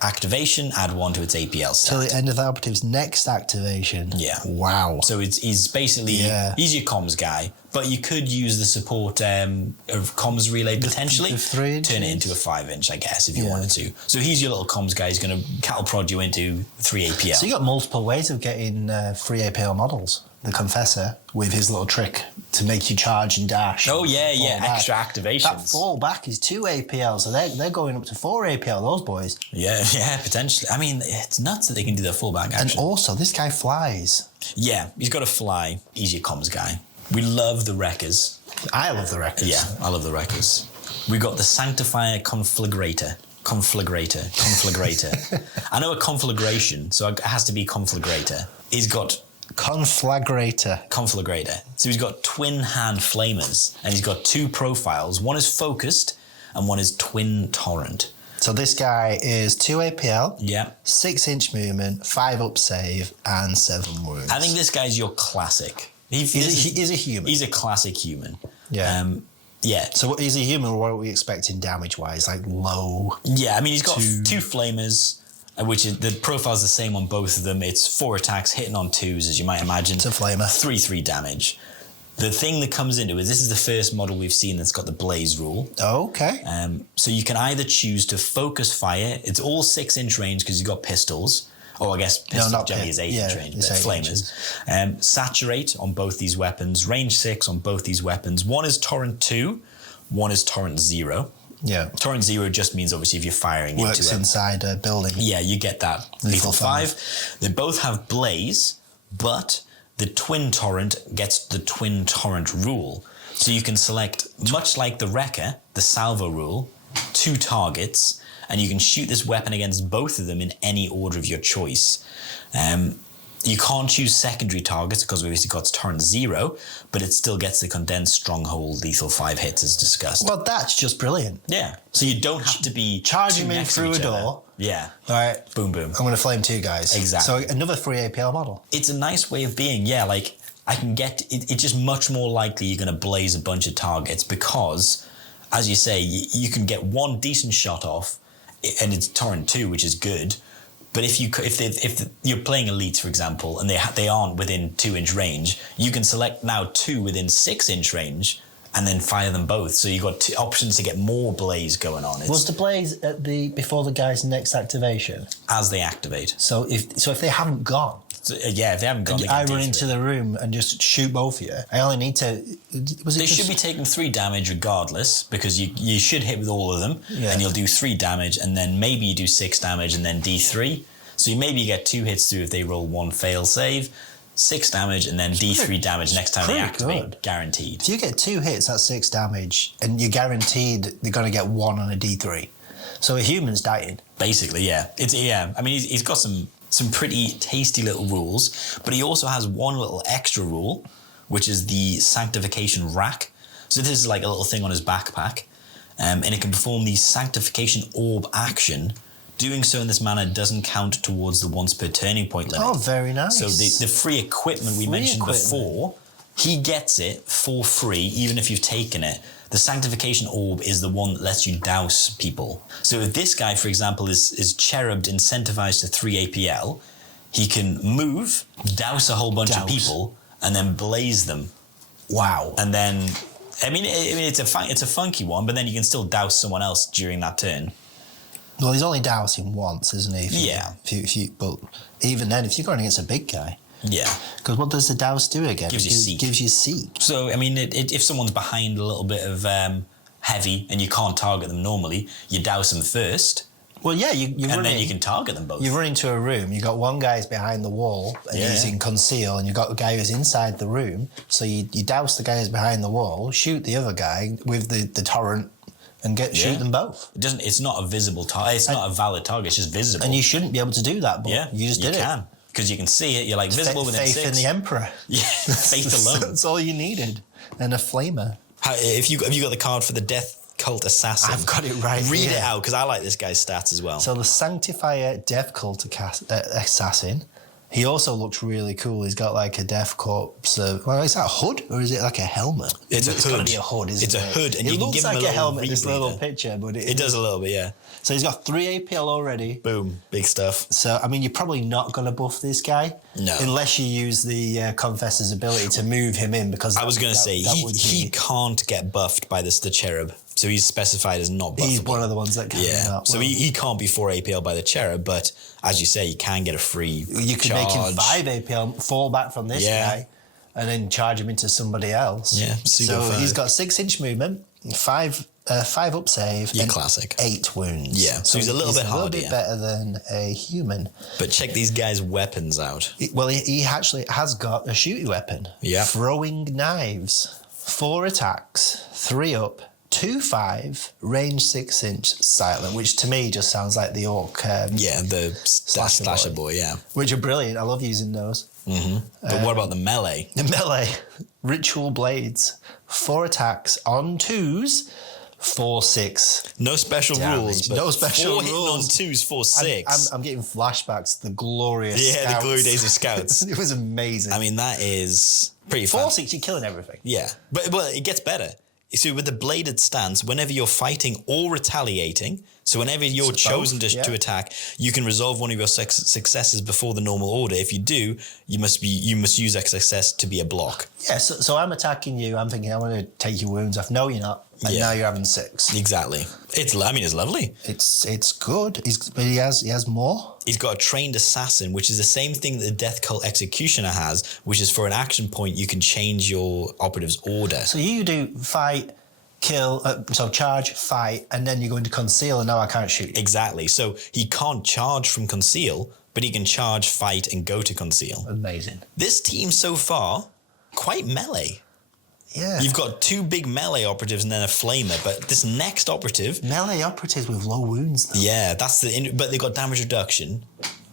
activation, add 1 to its APL stat. Till the end of the operative's next activation? Yeah. Wow. So he's basically, he's your comms guy, but you could use the support of comms relay potentially, the 3 inches? Turn it into a 5-inch, I guess, if you wanted to. So he's your little comms guy. He's going to cattle prod you into 3 APL. So you got multiple ways of getting 3 APL models. the Confessor, with his little trick to make you charge and dash. Oh, yeah, extra That activations. fall back is 2 APL, so they're going up to 4 APL, those boys. Yeah, potentially. I mean, it's nuts that they can do their fullback action. And also, this guy flies. Yeah, he's got to fly. He's your comms guy. We love the Wreckers. I love the Wreckers. Yeah, I love the Wreckers. We got the Sanctifier Conflagrator. I know a conflagration, so it has to be Conflagrator. He's got... Conflagrator. So he's got twin hand flamers, and he's got 2 profiles. One is focused, and one is twin torrent. So this guy is 2 APL, Yeah. 6-inch movement, 5 up save, and 7 wounds. I think this guy's your classic. He's a human. He's a classic human. Yeah. Yeah. So he's a human. What are we expecting damage-wise? Like low? Yeah, I mean, he's got 2 flamers, which is the profile's the same on both of them. It's 4 attacks, hitting on 2s, as you might imagine. It's a flamer. 3/3 damage. The thing that comes into it, this is the first model we've seen that's got the blaze rule. Okay. So you can either choose to focus fire. It's all 6-inch range because you've got pistols. Oh, I guess pistols generally is 8-inch range, but flamers. Saturate on both these weapons. Range 6 on both these weapons. One is Torrent 2, one is Torrent 0. Yeah. Torrent 0 just means obviously if you're firing Works into inside a building. Yeah, you get that. Lethal 5. They both have blaze, but the twin torrent gets the twin torrent rule. So you can select, much like the Wrecker, the salvo rule, 2 targets, and you can shoot this weapon against both of them in any order of your choice. You can't choose secondary targets because we've obviously got Torrent 0, but it still gets the condensed stronghold lethal 5 hits as discussed. Well, that's just brilliant. Yeah. So you don't have to be charging me through a door. Yeah. All right. Boom, boom. I'm going to flame 2 guys. Exactly. So another 3 APL model. It's a nice way of being, yeah, like I can get, it's just much more likely you're going to blaze a bunch of targets because, as you say, you can get 1 decent shot off and it's Torrent 2, which is good. But if you're playing elites, for example, and they aren't within 2-inch range, you can select now 2 within 6-inch range and then fire them both. So you've got 2 options to get more blaze going on. Was the blaze at before the guy's next activation? As they activate. So if they haven't gone, so, if they haven't gone, I run into the room and just shoot both of you. I only need to. They should be taking 3 damage regardless because you should hit with all of them, and you'll do 3 damage, and then maybe you do 6 damage and then D3. So you maybe get 2 hits through if they roll 1 fail save, 6 damage, and then D3 damage next time they activate. Good. Guaranteed. If you get 2 hits, that's 6 damage, and you're guaranteed they're going to get 1 on a D3. So a human's dying. Basically, yeah. I mean, he's got some pretty tasty little rules, but he also has 1 little extra rule, which is the Sanctification Rack. So this is like a little thing on his backpack, and it can perform the Sanctification Orb action. Doing so in this manner doesn't count towards the once per turning point limit. Oh, very nice. So the free equipment we mentioned before, he gets it for free, even if you've taken it. The Sanctification Orb is the one that lets you douse people. So if this guy, for example, is cherubed, incentivized to 3 APL, he can move, douse a whole bunch of people, and then blaze them. Wow. And then, I mean it's a funky one, but then you can still douse someone else during that turn. Well, he's only dousing once, isn't he? But even then, if you're going against a big guy. Yeah. Because what does the douse do again? Gives you seek. Gives you seek. So, I mean, if someone's behind a little bit of heavy and you can't target them normally, you douse them first. Well, yeah, and then you can target them both. You run into a room, you've got one guy's behind the wall and he's in conceal, and you've got a guy who's inside the room. So you douse the guy who's behind the wall, shoot the other guy with the torrent, and shoot them both. It's not a visible target. It's not a valid target. It's just visible. And you shouldn't be able to do that, but you just did it. You can. Because you can see it. You're like visible within 6. Faith in the Emperor. Yeah, faith alone. That's all you needed. And a flamer. Have you got the card for the Death Cult Assassin? I've got it right Read here. it out, because I like this guy's stats as well. So the Sanctifier Death Cult Assassin. He also looks really cool. He's got like a death corpse. Well, is that a hood or is it like a helmet? It's a hood. It's got to be a hood, isn't it? It's a hood, and it you can looks give like him a helmet in this rebreather. little picture, but it does a little bit, yeah. So he's got 3 APL already. Boom, big stuff. So I mean, you're probably not going to buff this guy, no, unless you use the Confessor's ability to move him in. Because I was going to say he can't get buffed by the cherub. So he's specified as not buffable. He's one of the ones that can. Yeah. So he can't be 4 APL by the cherub, but as you say, you can get a free You could charge. make him 5 APL, fall back from this guy, and then charge him into somebody else. Yeah, so he's got 6-inch movement, 5 up save, Your and classic 8 wounds. Yeah, so he's a little bit harder. A little bit better than a human. But check these guys' weapons out. He actually has got a shooty weapon. Yeah. Throwing knives. 4 attacks, 3 up, 2-5, range 6-inch, silent, which to me just sounds like the orc. The slasher boy, yeah. Which are brilliant. I love using those. Mm-hmm. But what about the melee? The melee, ritual blades, 4 attacks on 2s, 4-6. No special rules, but no special 4 rules. hitting on 2s, 4-6. I'm getting flashbacks to the glorious Scouts. The glory days of Scouts. It was amazing. I mean, that is pretty fun. 4-6, you're killing everything. Yeah, but it gets better. So with the bladed stance, whenever you're fighting or retaliating, so whenever you're chosen to attack, you can resolve one of your successes before the normal order. If you do, you must use that success to be a block. Yeah, so I'm attacking you. I'm thinking I'm going to take your wounds off. No, you're not. And now you're having 6. Exactly. It's lovely. It's good. But he has more. He's got a trained assassin, which is the same thing that the Death Cult Executioner has, which is for an action point you can change your operative's order. So you do fight, kill, charge, fight, and then you go into conceal, and now I can't shoot you. Exactly. So he can't charge from conceal, but he can charge, fight, and go to conceal. Amazing. This team so far, quite melee. Yeah. You've got 2 big melee operatives and then a flamer, but this next operative... Melee operatives with low wounds, though. Yeah, but they've got damage reduction.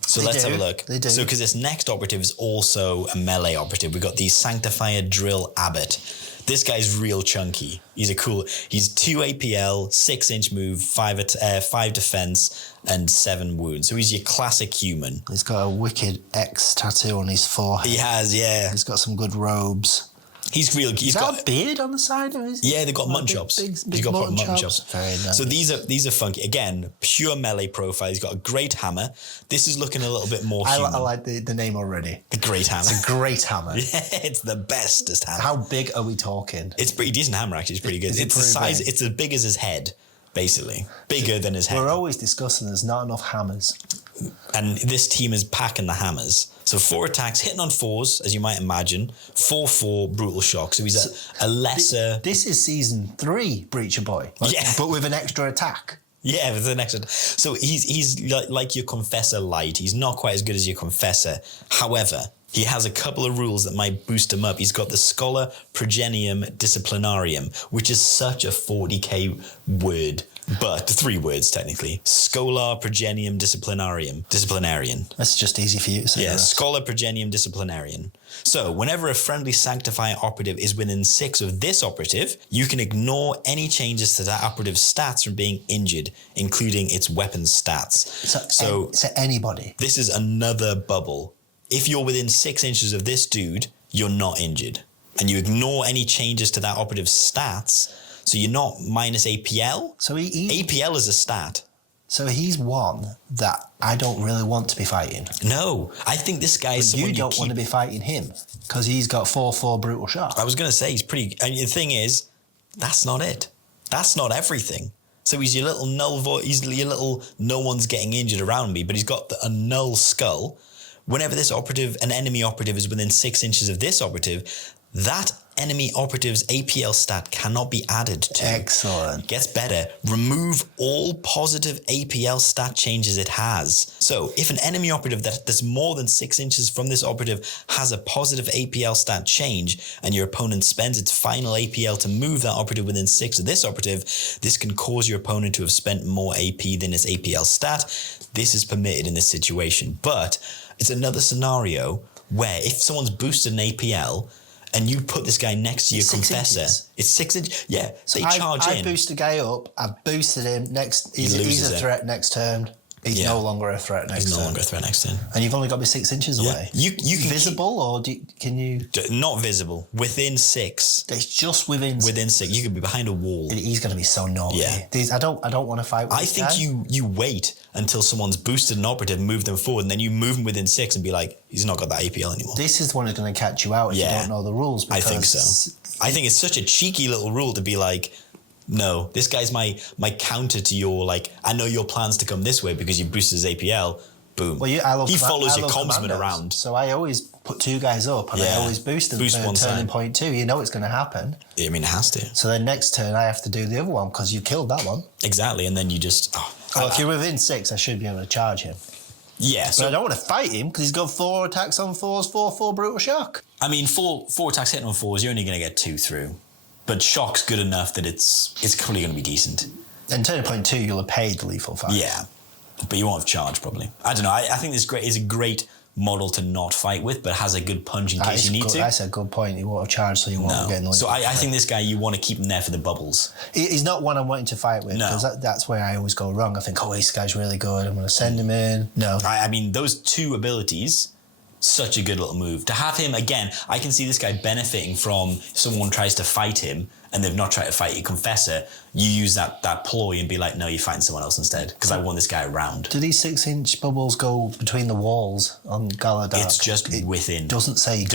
So let's have a look. They do. So because this next operative is also a melee operative. We've got the Sanctifier Drill Abbot. This guy's real chunky. He's 2 APL, 6-inch move, 5 defense, and 7 wounds. So he's your classic human. He's got a wicked X tattoo on his forehead. He has, yeah. He's got some good robes. He's real. He's got a beard on the side of his. Yeah, they've got mutton chops. Big He's got mutton mutton chops. chops. Very nice. So these are funky. Again, pure melee profile. He's got a great hammer. This is looking a little bit more human. I like the name already. The great hammer. It's a great hammer. Yeah, it's the bestest hammer. How big are we talking? It's pretty decent hammer actually. It's pretty good. It's the size. Big? It's as big as his head, basically. Bigger than his head. We're always discussing there's not enough hammers. And this team is packing the hammers. So 4 attacks, hitting on 4s, as you might imagine. 4/4 brutal shock. So he's a lesser. This is season 3 Breacher Boy. But with an extra attack. Yeah, with an extra. So he's like your Confessor light. He's not quite as good as your Confessor. However, he has a couple of rules that might boost him up. He's got the Scholar Progenium Disciplinarium, which is such a 40k word. But 3 words, technically. Scholar Progenium Disciplinarium. Disciplinarian. That's just easy for you to say. Yeah, Scholar Progenium Disciplinarian. So, whenever a friendly Sanctifier operative is within 6 of this operative, you can ignore any changes to that operative's stats from being injured, including its weapons stats. So anybody. This is another bubble. If you're within 6 inches of this dude, you're not injured. And you ignore any changes to that operative's stats, so you're not minus APL. So APL is a stat. So he's one that I don't really want to be fighting. No, I think this guy is someone you don't want to be fighting him because he's got 4/4 brutal shock. I was going to say he's pretty. And the thing is, that's not it. That's not everything. So he's your little null void. He's your little no one's getting injured around me, but he's got a null skull. Whenever an enemy operative is within 6 inches of this operative, that enemy operative's APL stat cannot be added to. Excellent. Gets better. Remove all positive APL stat changes it has. So if an enemy operative that's more than 6 inches from this operative has a positive APL stat change and your opponent spends its final APL to move that operative within 6 of this operative, this can cause your opponent to have spent more AP than its APL stat. This is permitted in this situation. But it's another scenario where if someone's boosted an APL, and you put this guy next to your Confessor. It's 6 inches. Yeah, so I boost a guy up. I've boosted him. He's a threat next turn. He's no longer a threat next turn. He's no longer a threat next turn. And you've only got to be 6 inches away. You can visible or can you? Not visible. Within 6. It's just within 6. You could be behind a wall. He's going to be so naughty. Yeah. I don't want to fight with this guy. I think you wait until someone's boosted an operative, move them forward, and then you move them within 6 and be like, he's not got that APL anymore. This is the one who's going to catch you out if you don't know the rules. I think so. I think it's such a cheeky little rule to be like, no, this guy's my counter to your, like, I know your plans to come this way because you boosted his APL. Boom. Well, he follows your comsman around. So I always put 2 guys up, and I always boost them for turning point 2. You know it's going to happen. I mean, it has to. So then next turn, I have to do the other one because you killed that one. Exactly, and then you just... if you're within 6, I should be able to charge him. Yeah. But I don't want to fight him because he's got 4 attacks on 4s, 4 brutal shock. I mean, 4 attacks hitting on 4s, you're only going to get 2 through. But shock's good enough that it's probably going to be decent. And turning point 2, you'll have paid the lethal fight. Yeah, but you won't have charge probably. I don't know. I think this is a great model to not fight with, but has a good punch in case you need to. That's a good point. You won't have charge, so you won't get in the lethal So I think this guy, you want to keep him there for the bubbles. He's not one I'm wanting to fight with, because that's where I always go wrong. I think, this guy's really good, I'm going to send him in. No. I mean, those 2 abilities... Such a good little move. To have him, again, I can see this guy benefiting from if someone tries to fight him and they've not tried to fight your Confessor, you use that ploy and be like, no, you're fighting someone else instead because I want this guy around. Do these 6-inch bubbles go between the walls on Galadark? It's just within. Doesn't say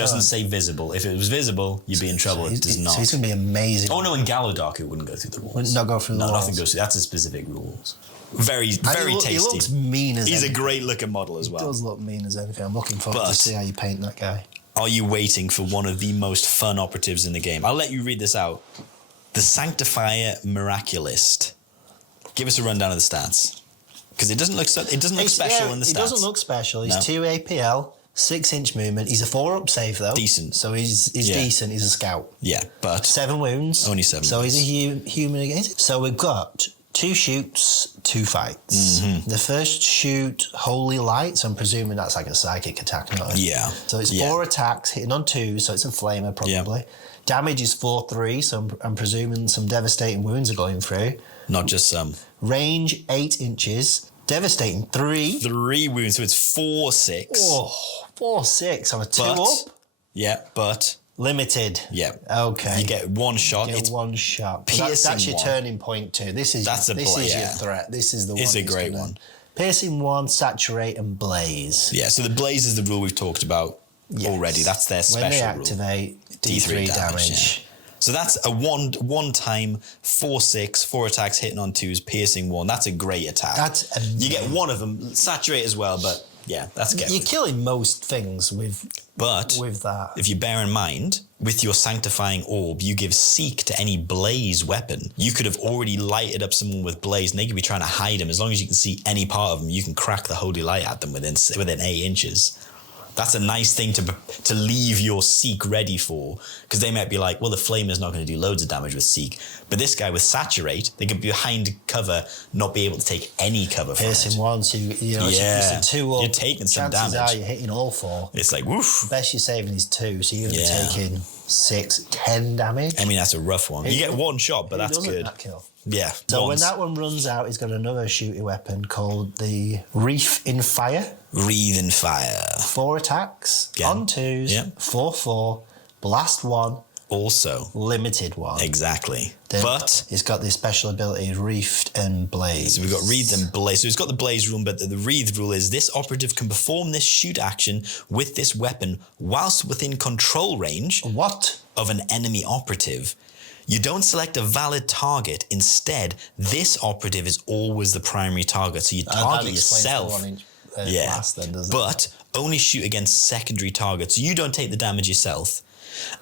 visible. If it was visible, you'd be in trouble. It does not. So he's going to be amazing. Oh, no, in Galadark it wouldn't go through the walls. Wouldn't not go through the walls? No, nothing goes through. That's a specific rules. Very tasty. He looks mean as anything. He's a great looking model as well. He does look mean as anything. I'm looking forward to see how you paint that guy. Are you waiting for one of the most fun operatives in the game? I'll let you read this out. The Sanctifier Miraculist. Give us a rundown of the stats. Because it doesn't look special in the stats. It doesn't look special. He's 2 APL, 6-inch movement. He's a 4-up save, though. Decent. So he's decent. He's a scout. Yeah, but... 7 wounds. Only 7 So wounds. he's a human again. So we've got 2 shoots, 2 fights. Mm-hmm. The first shoot, Holy Light, so I'm presuming that's like a psychic attack, not So it's 4 attacks, hitting on 2, so it's a flamer probably. Yeah. Damage is 4/3, so I'm presuming some devastating wounds are going through. Not just some. Range 8 inches, devastating 3. 3 wounds, so it's 4/6. Oh, 4/6 on a 2-up. Yeah, but... Limited. Yeah. Okay. You get 1 shot. It's 1 shot. That's your turning point 2. This is your threat. This is the one. It's a great one. Piercing 1, saturate, and blaze. Yeah, so the blaze is the rule we've talked about already. That's their special rule. When they activate, D3 damage. Yeah. So that's a one-time 4/6, 4 attacks hitting on 2s, piercing 1. That's a great attack. That's amazing. You get 1 of them, saturate as well, but yeah, that's good. You're killing most things with that. If you bear in mind, with your sanctifying orb, you give seek to any blaze weapon. You could have already lighted up someone with blaze, and they could be trying to hide them. As long as you can see any part of them, you can crack the holy light at them within 8 inches. That's a nice thing to leave your Seek ready for, because they might be like, well, the Flamer's not going to do loads of damage with Seek, but this guy with Saturate, they could be behind cover, not be able to take any cover from it. Piercing 1, so it's a 2-up. You're taking some damage. Chances are you're hitting all 4. It's like, woof. The best you're saving is 2, so you're going to be taking 6, 10 damage. I mean, that's a rough one. You get 1 shot, but that's good. That kill? Yeah. So when that one runs out, he's got another shooty weapon called the Reef in Fire. Breathe in Fire. 4 attacks on 2s, 4/4, blast 1. Also. Limited 1. Exactly. Then but he's got this special ability, Reefed and Blaze. So we've got Wreathed and Blaze. So he's got the Blaze rule, but the Wreathed rule is this operative can perform this shoot action with this weapon whilst within control range of an enemy operative. You don't select a valid target. Instead, this operative is always the primary target. So you target yourself. But only shoot against secondary targets. So you don't take the damage yourself.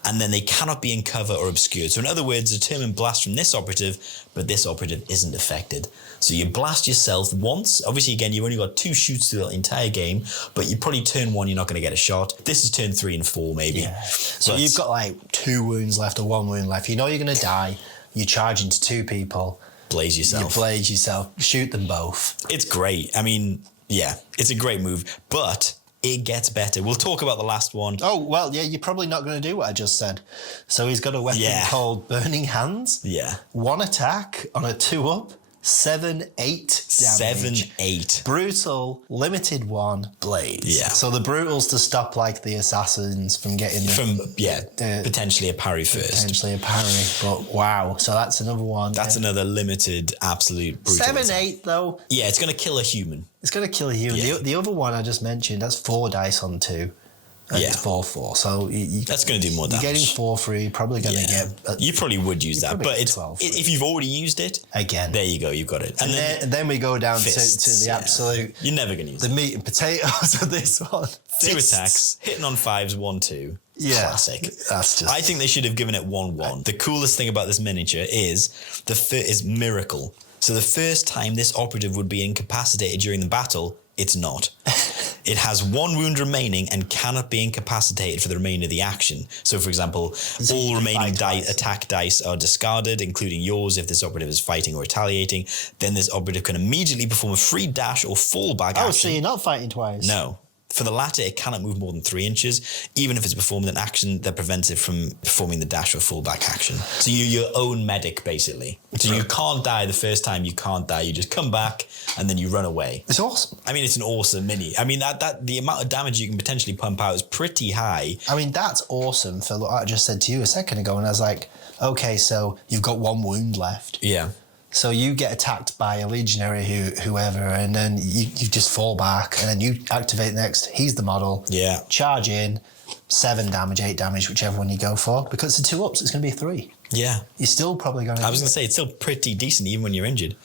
And then they cannot be in cover or obscured. So in other words, determine blast from this operative, but this operative isn't affected. So you blast yourself once. Obviously, again, you've only got 2 shoots through the entire game, but you probably turn 1, you're not going to get a shot. This is turn 3 and 4, maybe. Yeah. So you've got like 2 wounds left or 1 wound left. You know you're going to die. You charge into 2 people. Blaze yourself. You blaze yourself. Shoot them both. It's great. I mean, yeah, it's a great move, but it gets better. We'll talk about the last one. Oh, well, yeah, you're probably not going to do what I just said. So he's got a weapon called Burning Hands. Yeah. 1 attack on a 2-up, 7/8 damage. 7/8. Brutal, limited 1, Blaze. Yeah. So the brutals to stop like the assassins from getting potentially a parry first. Potentially a parry, but wow. So that's another one. That's another limited, absolute brutal. 7/8 though. Yeah, it's going to kill a human. It's going to kill a human. Yeah. The other one I just mentioned, that's 4 dice on 2. And it's 4/4, so that's going to do more damage. You're getting 4/3, probably going to get... you probably would use that, but it's 12, if you've already used it... Again. There you go, you've got it. And then we go down to the absolute... You're never going to use the meat and potatoes of this one. 2 attacks, hitting on 5s, 1/2. Yeah. Classic. That's just... I think they should have given it 1/1. The coolest thing about this miniature is is Miracle. So the first time this operative would be incapacitated during the battle, it's not. It has 1 wound remaining and cannot be incapacitated for the remainder of the action. So, for example, all remaining attack dice are discarded, including yours if this operative is fighting or retaliating. Then this operative can immediately perform a free dash or fallback action. Oh, so you're not fighting twice? No. For the latter, it cannot move more than 3 inches, even if it's performing an action that prevents it from performing the dash or fallback action. So you're your own medic, basically. So you can't die the first time, you can't die. You just come back and then you run away. It's awesome. I mean, it's an awesome mini. I mean, that the amount of damage you can potentially pump out is pretty high. I mean, that's awesome for what I just said to you a second ago, and I was like, okay, so you've got 1 wound left. Yeah. So you get attacked by a legionary, whoever, and then you just fall back, and then you activate next. He's the model. Yeah. Charge in, 7 damage, 8 damage, whichever one you go for. Because it's a 2-ups, it's going to be a 3. Yeah. You're still probably going to... I was going to say, it's still pretty decent even when you're injured.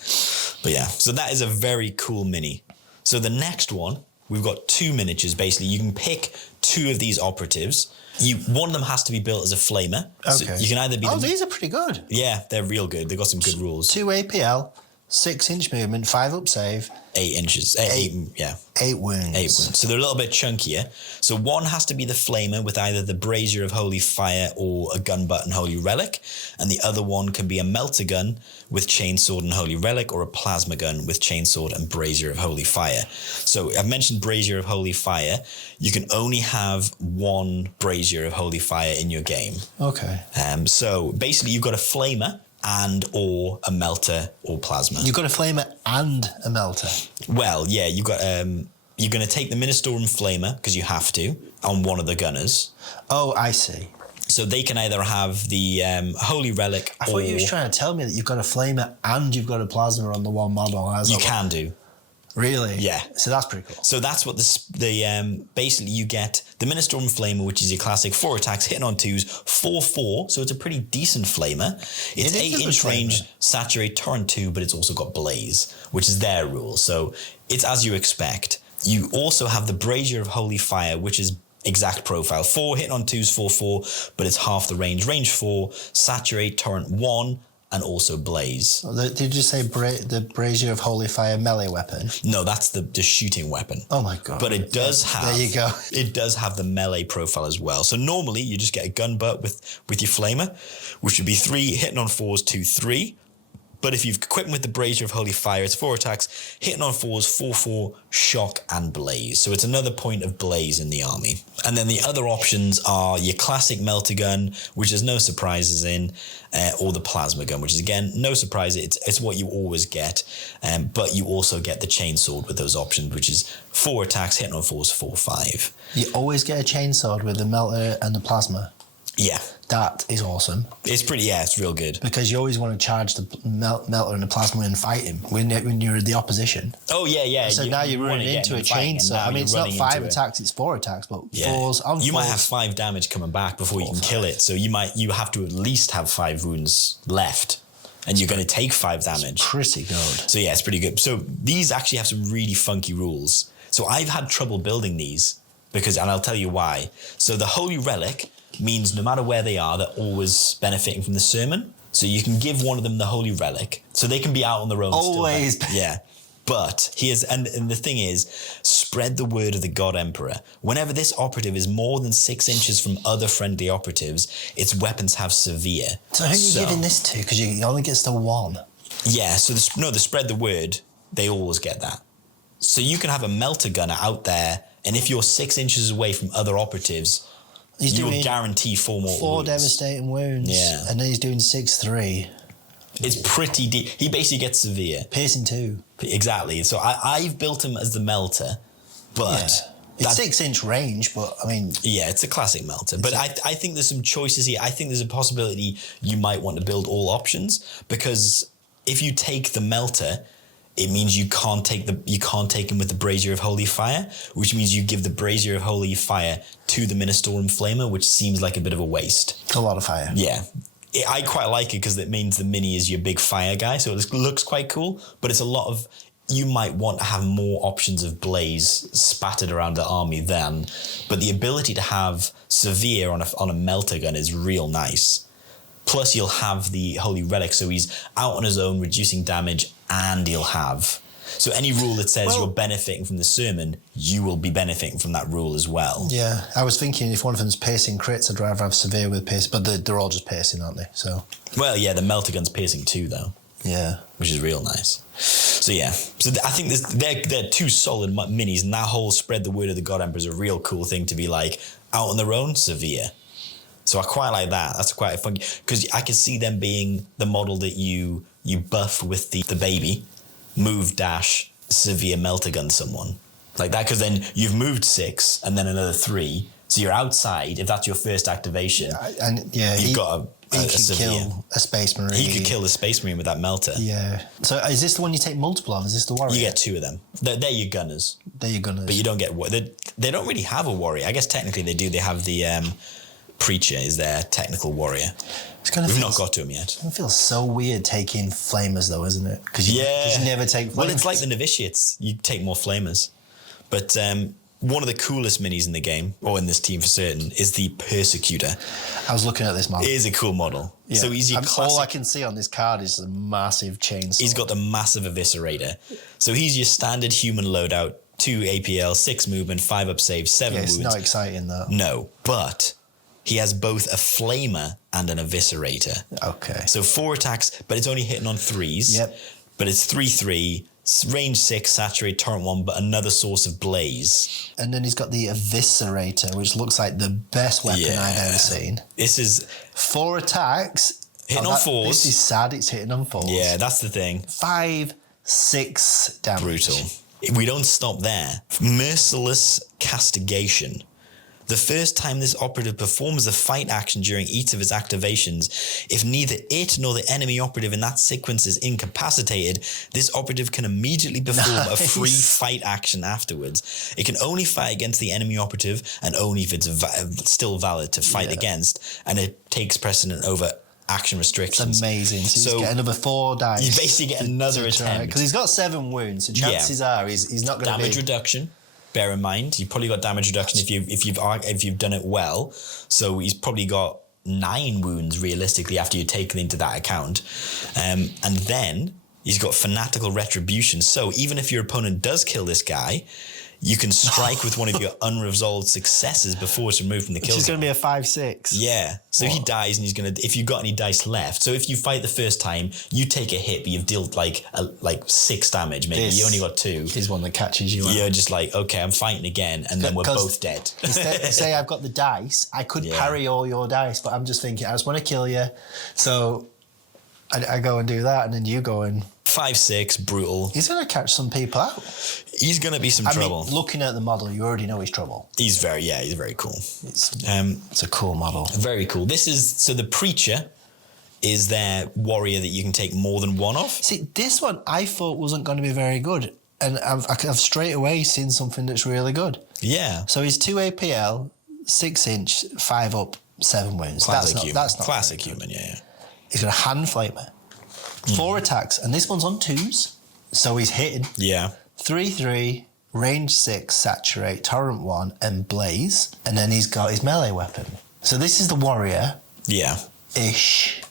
But yeah, so that is a very cool mini. So the next one, we've got 2 miniatures, basically. You can pick 2 of these operatives. One of them has to be built as a flamer. Okay. So you can either be... these are pretty good. Yeah, they're real good. They've got some good rules. 2 APL, 6-inch movement, 5-up save. 8 inches. 8 wounds. 8 wounds. So they're a little bit chunkier. So one has to be the flamer with either the Brazier of Holy Fire or a gun butt and Holy Relic. And the other one can be a melter gun with chainsword and Holy Relic, or a plasma gun with chainsword and Brazier of Holy Fire. So I've mentioned Brazier of Holy Fire. You can only have 1 Brazier of Holy Fire in your game. Okay. So basically you've got a flamer or a melter or plasma. You've got a flamer and a melter. Well, yeah, you've got you're going to take the Ministorum Flamer, because you have to, on one of the gunners. Oh, I see. So they can either have the Holy Relic I thought you were trying to tell me that you've got a flamer and you've got a plasma on the one model. You can do. Really? Yeah. So that's pretty cool. So that's what basically you get the Ministorum Flamer, which is your classic 4 attacks, hitting on 2s, 4/4. So it's a pretty decent flamer. It's 8-inch range, saturate, torrent 2, but it's also got blaze, which is their rule. So it's as you expect. You also have the Brazier of Holy Fire, which is exact profile. 4 hitting on 2s, 4/4, but it's half the range. Range 4, saturate, torrent 1. And also blaze. Did you say the Brazier of Holy Fire melee weapon? No, that's the shooting weapon. Oh my god! But it does have. There you go. It does have the melee profile as well. So normally you just get a gun butt with your flamer, which would be 3 hitting on 4s, 2, 3. But if you've equipped with the Brazier of Holy Fire, it's 4 attacks, hitting on 4s, 4/4, shock, and blaze. So it's another point of blaze in the army. And then the other options are your classic melter gun, which there's no surprises in, or the plasma gun, which is, again, no surprise. It's what you always get. But you also get the chainsword with those options, which is 4 attacks, hitting on 4s, 4/5. You always get a chainsword with the melter and the plasma? Yeah. That is awesome. It's it's real good. Because you always want to charge the melter and the plasma and fight him when you're the opposition. Oh, yeah. So now you're running into a chainsaw. I mean, it's not 5 attacks, it's 4 attacks, but 4s on 4s. You might have 5 damage coming back before you can kill it. So you have to at least have 5 wounds left. And you're going to take 5 damage. It's pretty good. So yeah, it's pretty good. So these actually have some really funky rules. So I've had trouble building these and I'll tell you why. So the Holy Relic means no matter where they are, they're always benefiting from the sermon. So you can give one of them the Holy Relic, so they can be out on their own. Always. Still. Yeah. But and the thing is, spread the word of the God Emperor. Whenever this operative is more than 6 inches from other friendly operatives, its weapons have severe. So who are you giving this to? Because you only gets the 1. Yeah, so the spread the word, they always get that. So you can have a melter gunner out there, and if you're 6 inches away from other operatives, you will guarantee 4 more 4 wounds. Devastating wounds. Yeah. And then he's doing 6/3. It's pretty deep. He basically gets severe. Piercing 2. Exactly. So I've built him as the melter, but... Yeah. It's 6-inch range, but I mean... Yeah, it's a classic melter. But I think there's some choices here. I think there's a possibility you might want to build all options, because if you take the melter, it means you can't take him with the Brazier of Holy Fire, which means you give the Brazier of Holy Fire to the Ministorum Flamer, which seems like a bit of a waste. A lot of fire. Yeah. I quite like it because it means the mini is your big fire guy, so it looks quite cool, but it's a lot of... You might want to have more options of blaze spattered around the army then, but the ability to have Severe on a melter gun is real nice. Plus, you'll have the Holy Relic, so he's out on his own, reducing damage, and he'll have... So any rule that says you're benefiting from the sermon, you will be benefiting from that rule as well. Yeah, I was thinking if one of them's piercing crits, I'd rather have Severe with piercing, but they're all just piercing, aren't they? So. Well, yeah, the melter gun's piercing too, though. Yeah. Which is real nice. So yeah, so I think they're two solid minis, and that whole spread the word of the God Emperor is a real cool thing to be like, out on their own, Severe. So I quite like that. That's quite funky, because I could see them being the model that you buff with the baby, move dash, Severe melter gun someone. Like that, because then you've moved 6 and then another 3. So you're outside, if that's your first activation. You've got he could kill a Space Marine. He could kill the Space Marine with that melter. Yeah. So is this the one you take multiple of? Is this the warrior? You get 2 of them. They're your gunners. They're your gunners. But you don't get... They don't really have a warrior. I guess technically they do. They have the Preacher is their technical warrior. We've not got to him yet. It feels so weird taking flamers though, isn't it? Because you never take flamers. Well, it's like the novitiates. You take more flamers. But one of the coolest minis in the game, or in this team for certain, is the Persecutor. I was looking at this model. It is a cool model. Yeah. So he's your classic... All I can see on this card is a massive chainsaw. He's got the massive Eviscerator. So he's your standard human loadout, 2 APL, 6 movement, 5 up save, 7 wounds. It's not exciting though. No, but he has both a Flamer and an Eviscerator. Okay. So 4 attacks, but it's only hitting on 3s. Yep. But it's 3/3, range 6, saturate, torrent 1, but another source of blaze. And then he's got the Eviscerator, which looks like the best weapon I've ever seen. This is 4 attacks. Hitting on 4s. This is sad, it's hitting on 4s. Yeah, that's the thing. 5, 6 damage. Brutal. We don't stop there. Merciless Castigation. The first time this operative performs a fight action during each of its activations, if neither it nor the enemy operative in that sequence is incapacitated, this operative can immediately perform a free fight action afterwards. It can only fight against the enemy operative, and only if it's still valid to fight against, and it takes precedent over action restrictions. It's amazing. So you get another 4 dice. You basically get another attempt. Because he's got 7 wounds, so chances are he's not going to be... Damage reduction. Bear in mind, you've probably got damage reduction if you've done it well. So he's probably got 9 wounds realistically after you take it into that account, and then he's got fanatical retribution. So even if your opponent does kill this guy, you can strike with one of your unresolved successes before it's removed from the kill zone. It's going to be a 5/6. Yeah. So he dies, and he's going to... If you've got any dice left... So if you fight the first time, you take a hit, but you've dealt like 6 damage, maybe. You only got 2. He's one that catches you. You're just like, okay, I'm fighting again, and then we're both dead. Say I've got the dice, I could parry all your dice, but I'm just thinking, I just want to kill you. So I go and do that, and then you go and... 5/6, brutal. He's going to catch some people out. He's going to be some trouble. I mean, looking at the model, you already know he's trouble. He's very cool. It's a cool model. Very cool. So the Preacher is their warrior that you can take more than 1 of. See, this one I thought wasn't going to be very good. And I've straight away seen something that's really good. Yeah. So he's 2 APL, 6 inch, 5 up, 7 wounds. Classic human. That's not classic human, yeah. He's got a hand flamer. 4 attacks, and this one's on 2s, so he's hitting. Yeah. 3/3, range 6, saturate, torrent 1, and blaze, and then he's got his melee weapon. So this is the warrior. Yeah. Ish.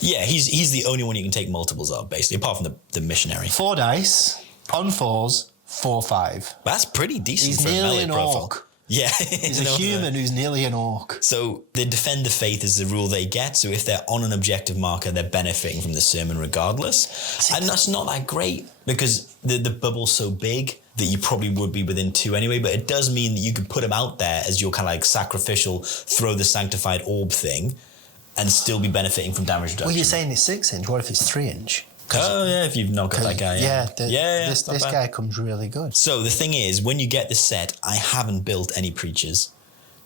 Yeah, he's the only one you can take multiples of, basically, apart from the missionary. 4 dice, on 4s, 4/5. That's pretty decent he's for a melee profile. Orc. Yeah. He's a human who's nearly an orc. So the Defend the Faith is the rule they get. So if they're on an objective marker, they're benefiting from the sermon regardless. And that's not that great because the bubble's so big that you probably would be within 2 anyway. But it does mean that you could put them out there as your kind of like sacrificial, throw the sanctified orb thing and still be benefiting from damage reduction. Well, you're saying it's 6 inch. What if it's 3 inch? Oh, yeah, if you've not got that guy. This guy comes really good. So the thing is, when you get this set, I haven't built any Preachers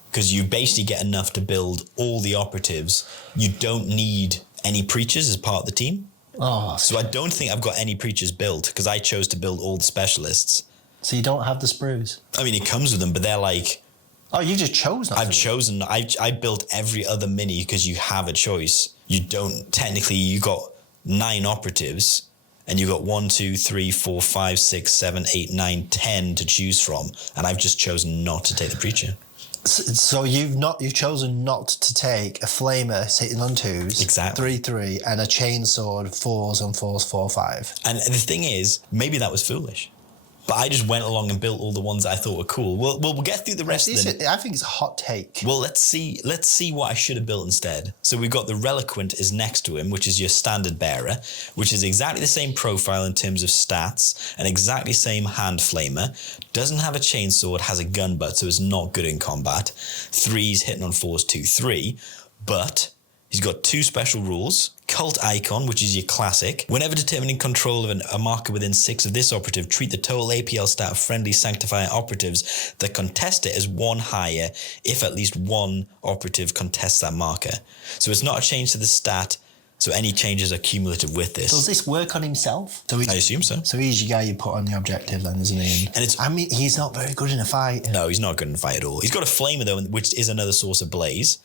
because you basically get enough to build all the operatives. You don't need any Preachers as part of the team. Oh, so I don't think I've got any preachers built because I chose to build all the specialists. So you don't have the sprues? I mean, it comes with them, but they're like... Oh, you just chose not I've chosen... I built every other mini because you have a choice. You don't... Technically, you got 9 operatives and you got 1, 2, 3, 4, 5, 6, 7, 8, 9, 10 to choose from. And I've just chosen not to take the preacher. So you've chosen not to take a flamer sitting on 2s, exactly 3/3, and a chainsword 4s on 4s 4/5. And the thing is, maybe that was foolish, but I just went along and built all the ones that I thought were cool. We'll get through the rest of them. I think it's a hot take. Well, let's see what I should have built instead. So we've got the Reliquant is next to him, which is your standard bearer, which is exactly the same profile in terms of stats and exactly same hand flamer. Doesn't have a chainsword, has a gun butt, so it's not good in combat. 3's hitting on 4s, 2, 3, but he's got 2 special rules. Cult Icon, which is your classic. Whenever determining control of a marker within 6 of this operative, treat the total APL stat of friendly Sanctifier operatives that contest it as 1 higher if at least 1 operative contests that marker. So it's not a change to the stat, so any changes are cumulative with this. Does this work on himself? I assume so. So he's your guy you put on the objective then, isn't he? And he's not very good in a fight. No, he's not good in a fight at all. He's got a flamer though, which is another source of blaze.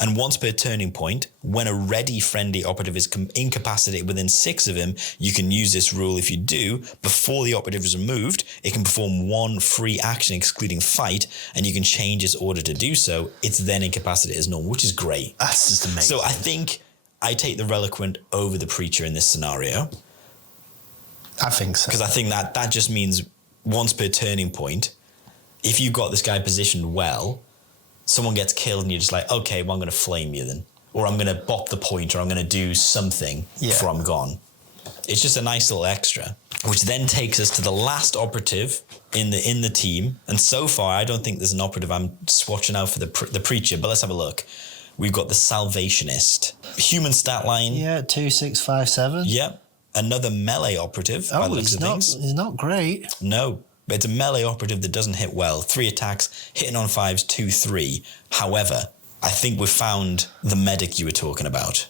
And once per turning point, when a ready friendly operative is incapacitated within 6 of him, you can use this rule. If you do, before the operative is removed, it can perform 1 free action excluding fight, and you can change its order to do so. It's then incapacitated as normal, which is great. That's just amazing. So I think I take the Reliquant over the Preacher in this scenario. I think so. Because I think that just means once per turning point, if you've got this guy positioned well, someone gets killed and you're just like, okay, well, I'm going to flame you then. Or I'm going to bop the point, or I'm going to do something before I'm gone. It's just a nice little extra. Which then takes us to the last operative in the team. And so far, I don't think there's an operative I'm swatching out for the Preacher, but let's have a look. We've got the Salvationist. Human stat line. Yeah, 2, 6, 5, 7. Yep. Another melee operative. Oh, he's not great. No. But it's a melee operative that doesn't hit well. 3 attacks, hitting on 5s, 2, 3. However, I think we've found the medic you were talking about.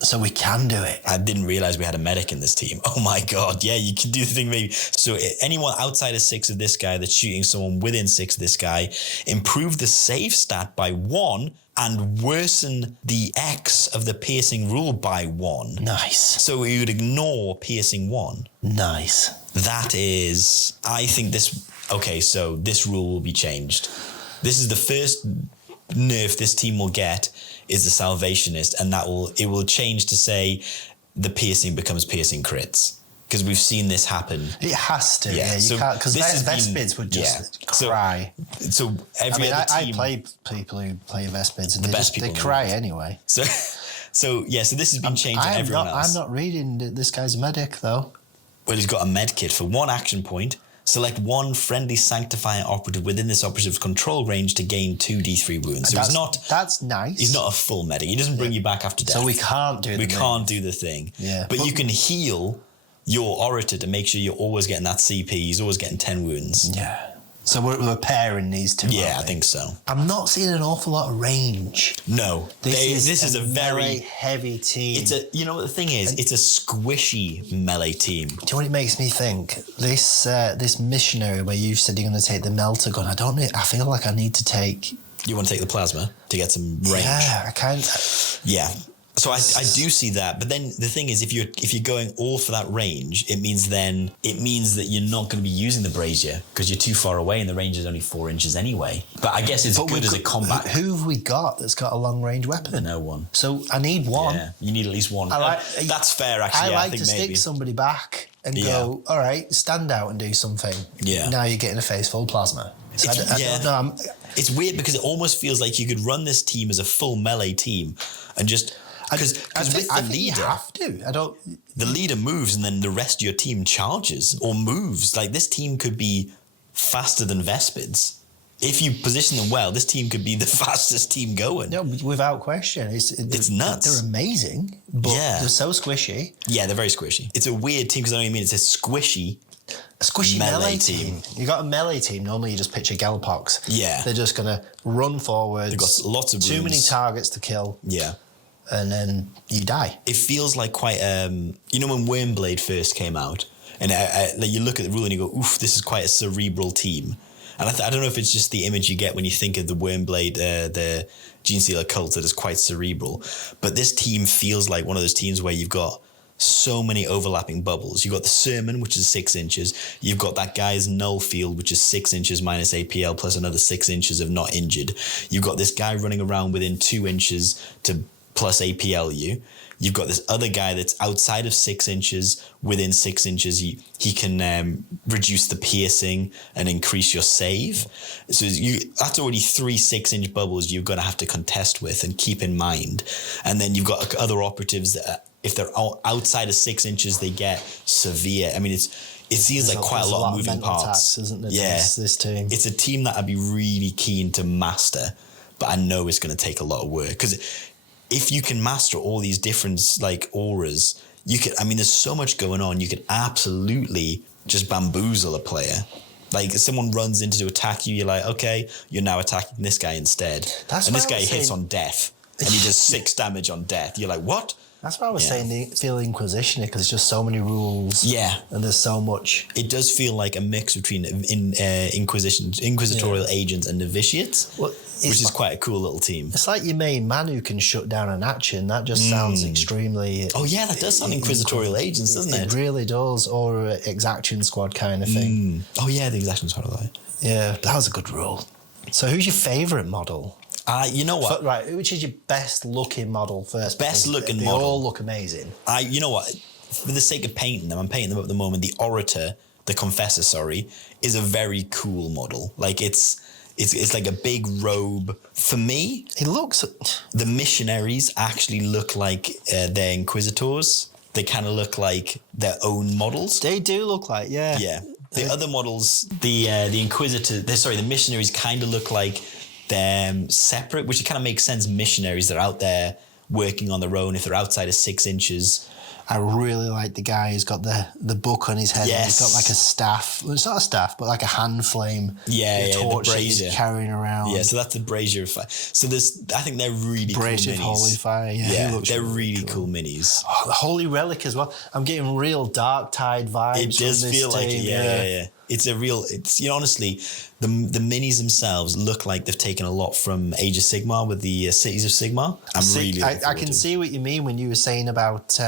So we can do it. I didn't realize we had a medic in this team. Oh my God. Yeah, you can do the thing maybe. So anyone outside of 6 of this guy that's shooting someone within 6 of this guy, improve the save stat by 1 and worsen the X of the piercing rule by 1. Nice. So we would ignore piercing 1. Nice. That is, I think this, okay, so this rule will be changed. This is the first nerf this team will get is the Salvationist, and it will change to say the piercing becomes piercing crits. Because we've seen this happen. It has to, yeah. You can't, because Vespids would just cry. So every other team... I play people who play Vespids, and they cry anyway. So this has been changed on everyone else. I'm not reading this guy's medic, though. Well, he's got a med kit for 1 action point. Select 1 friendly Sanctifier operative within this operative's control range to gain 2d3 wounds. So that's nice. He's not a full medic. He doesn't bring you back after death. So we can't do the thing. Yeah. But you can heal your orator to make sure you're always getting that CP. He's always getting 10 wounds. Yeah. So we're pairing these two. Yeah, I think so. I'm not seeing an awful lot of range. No, this is a very heavy team. You know what the thing is? It's a squishy melee team. Do you know what it makes me think? This missionary where you said you're going to take the melter gun. I feel like I need to take. You want to take the plasma to get some range? Yeah, I can't. Yeah. So I do see that, but then the thing is, if you're going all for that range, it means that you're not going to be using the brazier because you're too far away and the range is only 4 inches anyway. But I guess it's good as a combat. Who have we got that's got a long range weapon? No one. So I need one. Yeah, you need at least one. That's fair, actually. I think stick somebody back and go, all right, stand out and do something. Yeah. Now you're getting a face full plasma. So I don't know. It's weird because it almost feels like you could run this team as a full melee team and just. Because with the leader, you have to. The leader moves, and then the rest of your team charges or moves. Like this team could be faster than Vespids. If you position them well, this team could be the fastest team going. No, without question. It's nuts. They're amazing, but they're so squishy. Yeah, they're very squishy. It's a weird team because I know what you mean. It's a squishy melee team. You got a melee team. Normally, you just picture Gelpox. Yeah, they're just gonna run forward. They've got lots of too many targets to kill. Yeah. and then you die. It feels like quite, you know, when Wormblade first came out, and like you look at the rule and you go, oof, this is quite a cerebral team. And I don't know if it's just the image you get when you think of the Wormblade, the Genestealer cult that is quite cerebral. But this team feels like one of those teams where you've got so many overlapping bubbles. You've got the Sermon, which is 6 inches. You've got that guy's Null Field, which is 6 inches minus APL plus another 6 inches of not injured. You've got this guy running around within 2 inches to plus APL you. You've got this other guy that's outside of 6 inches. Within 6 inches, he can reduce the piercing and increase your save. So that's already 3 6-inch bubbles you're going to have to contest with and keep in mind. And then you've got other operatives that, if they're outside of 6 inches, they get severe. I mean, it seems like quite a lot of moving parts, attacks, isn't it? Yeah, this team. It's a team that I'd be really keen to master, but I know it's going to take a lot of work, because if you can master all these different like auras, you could. I mean, there's so much going on. You could absolutely just bamboozle a player. Like, if someone runs in to attack you, you're like, okay, you're now attacking this guy instead. And this guy hits on death, and he does 6 damage on death. You're like, what? That's why I was saying feel Inquisition, because there's just so many rules. Yeah. And there's so much. It does feel like a mix between inquisitorial agents and novitiates, which is quite a cool little team. It's like your main man who can shut down an action. That just sounds extremely... Oh, yeah, that does sound inquisitorial agents, doesn't it? It really does. Or Exaction Squad kind of thing. Oh, yeah, the Exaction Squad, I like. Yeah, that was a good rule. So who's your favourite model? You know what? Right, which is your best looking model first? Best looking they model. They all look amazing. You know what? For the sake of painting them, I'm painting them up at the moment. The Orator, the Confessor, is a very cool model. Like, it's like a big robe. For me, it looks... The Missionaries actually look like they're Inquisitors. They kind of look like their own models. They do look like, yeah. Yeah. The other models, the the Missionaries kind of look like they're separate, which kind of makes sense. Missionaries, they're out there working on their own. If they're outside of 6 inches, I really like the guy who's got the book on his head. Yes. He's got like a staff. Well, it's not a staff, but like a hand flame. Yeah, torch the that he's brazier carrying around. Yeah, so that's the brazier of fire. So I think they're really brazier cool minis. Holy Fire. Yeah, they're really cool minis. Oh, the Holy Relic as well. I'm getting real Dark Tide vibes. It does feel like it. Yeah. It's honestly, the minis themselves look like they've taken a lot from Age of Sigmar with the Cities of Sigmar. I can see what you mean when you were saying about